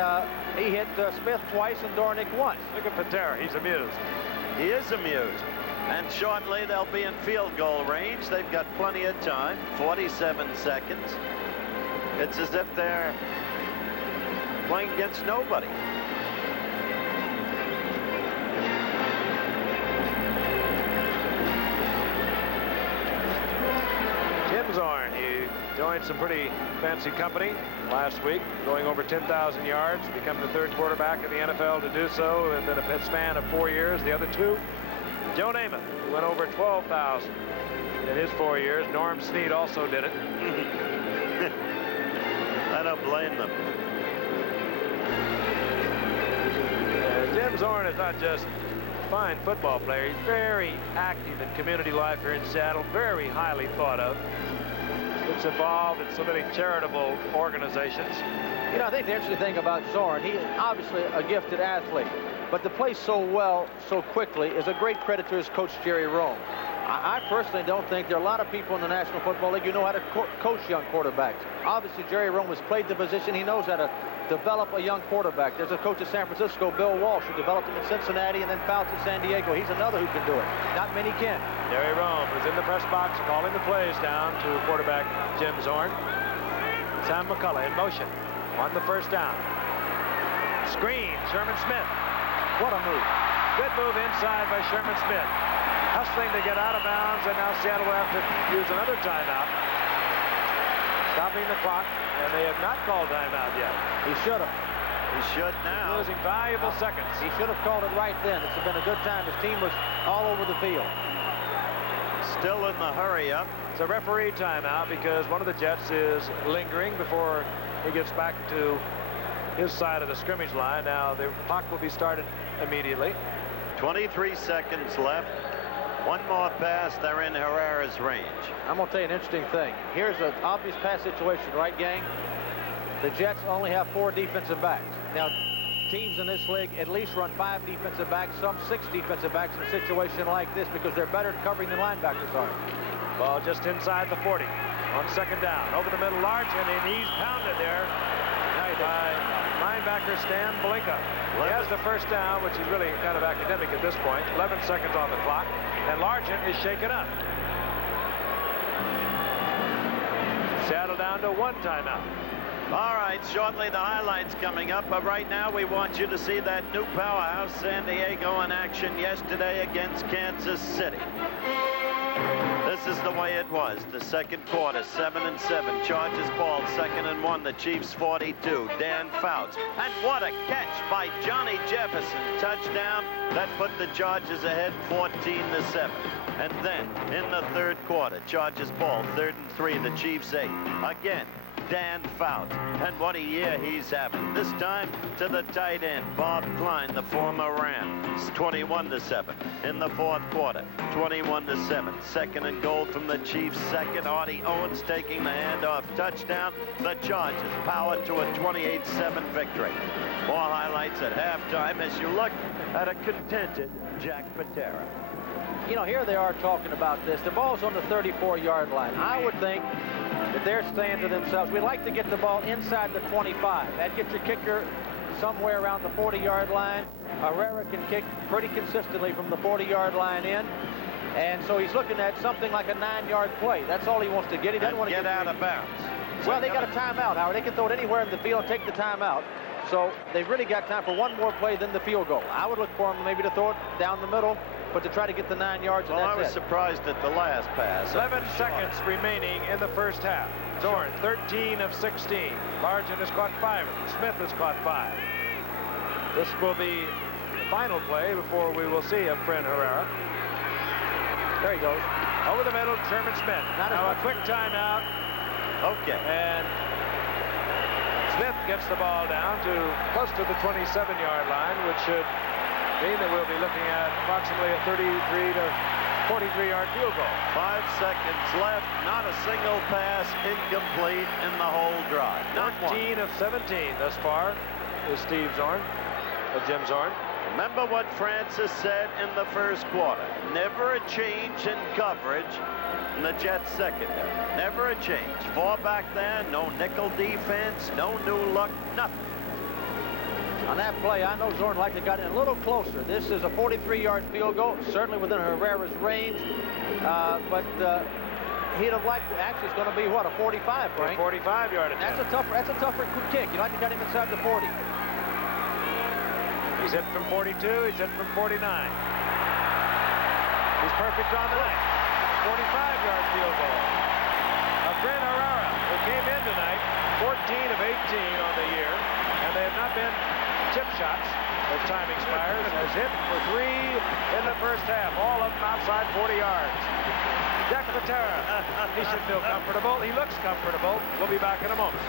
he hit Smith twice and Dornick once. Look at Patera. He's amused. He is amused. And shortly they'll be in field goal range. They've got plenty of time. 47 seconds. It's as if they're playing against nobody. Tim Zorn, he joined some pretty fancy company last week, going over 10,000 yards, become the 3rd quarterback in the NFL to do so, and then a span of 4 years. The other 2, Joe Namath, who went over 12,000 in his 4 years. Norm Snead also did it. I don't blame them. Tim Zorn is not just a fine football player. He's very active in community life here in Seattle, very highly thought of. It's involved in so many charitable organizations. You know, I think the interesting thing about Zorn, he is obviously a gifted athlete, but to play so well, so quickly, is a great credit to his coach, Jerry Rome. I personally don't think there are a lot of people in the National Football League who know how to coach young quarterbacks. Obviously, Jerry Rome has played the position. He knows how to develop a young quarterback. There's a coach at San Francisco, Bill Walsh, who developed him in Cincinnati and then Fouts at San Diego. He's another who can do it. Not many can. Jerry Rome is in the press box calling the plays down to quarterback Jim Zorn. Sam McCullough in motion on the first down. Screen, Sherman Smith. What a move. Good move inside by Sherman Smith. Hustling to get out of bounds, and now Seattle will have to use another timeout. Stopping the clock, and they have not called timeout yet. He should have. He should now. Losing valuable seconds. He should have called it right then. It's been a good time. His team was all over the field. Still in the hurry up. It's a referee timeout because one of the Jets is lingering before he gets back to his side of the scrimmage line. Now the clock will be started immediately. 23 seconds left. One more pass, they're in Herrera's range. I'm going to tell you an interesting thing. Here's an obvious pass situation, right, gang? The Jets only have 4 defensive backs. Now, teams in this league at least run 5 defensive backs, some 6 defensive backs in a situation like this because they're better at covering than linebackers are. Ball just inside the 40 on second down. Over the middle, Largent, and he's pounded there by linebacker Stan Blinka. He has the first down, which is really kind of academic at this point. 11 seconds on the clock, and Largent is shaken up. Seattle down to 1 timeout. All right, shortly the highlights coming up, but right now we want you to see that new powerhouse San Diego in action yesterday against Kansas City. This is the way it was. The second quarter, 7-7. Chargers ball, 2nd and 1. The Chiefs 42. Dan Fouts. And what a catch by Johnny Jefferson. Touchdown. That put the Chargers ahead 14-7. And then in the 3rd quarter, Chargers ball, 3rd and 3. The Chiefs 8. Again, Dan Fouts. And what a year he's having. This time to the tight end, Bob Klein, the former Ram. It's 21-7. In the 4th quarter, 21-7. 2nd and goal from the Chiefs. 2nd, Artie Owens taking the handoff touchdown. The Chargers power to a 28-7 victory. More highlights at halftime as you look at a contented Jack Patera. You know, here they are talking about this. The ball's on the 34-yard line. I would think that they're saying to themselves, we'd like to get the ball inside the 25. That gets your kicker somewhere around the 40-yard line. Herrera can kick pretty consistently from the 40-yard line in. And so he's looking at something like a 9-yard play. That's all he wants to get. He doesn't want to get out of bounds. Well, they got a timeout, Howard. They can throw it anywhere in the field and take the timeout. So they've really got time for one more play than the field goal. I would look for them maybe to throw it down the middle but to try to get the 9 yards, and Well, I that's was surprised at the last pass. 11 seconds remaining in the first half. Zorn, 13 of 16. Largent has caught 5 of them. Smith has caught 5. This will be the final play before we will see Efren Herrera. There he goes. Over the middle, Sherman Smith. Now a quick timeout. Okay. And Smith gets the ball down to close to the 27-yard line, which should mean that we'll be looking at approximately a 33 to 43-yard field goal. 5 seconds left. Not a single pass incomplete in the whole drive. Not 13 of 17 thus far is Steve Zorn, or Jim Zorn. Remember what Francis said in the first quarter. Never a change in coverage in the Jets secondary. Never a change. 4 back there, no nickel defense, no new look, nothing. On that play, I know Zorn liked to got in a little closer. This is a 43-yard field goal, certainly within Herrera's range. But he'd have liked, actually it's going to be what, a 45, Frank? 45-yard attempt. That's a tougher kick. You'd like to get him inside the 40. He's hit from 42, he's hit from 49. He's perfect on the night. 45-yard field goal. Efren Herrera, who came in tonight, 14 of 18 on the year, and they have not been chip shots as time expires, has hit for 3 in the first half, all of them outside 40 yards. Jack Patera, he should feel comfortable. He looks comfortable. We'll be back in a moment.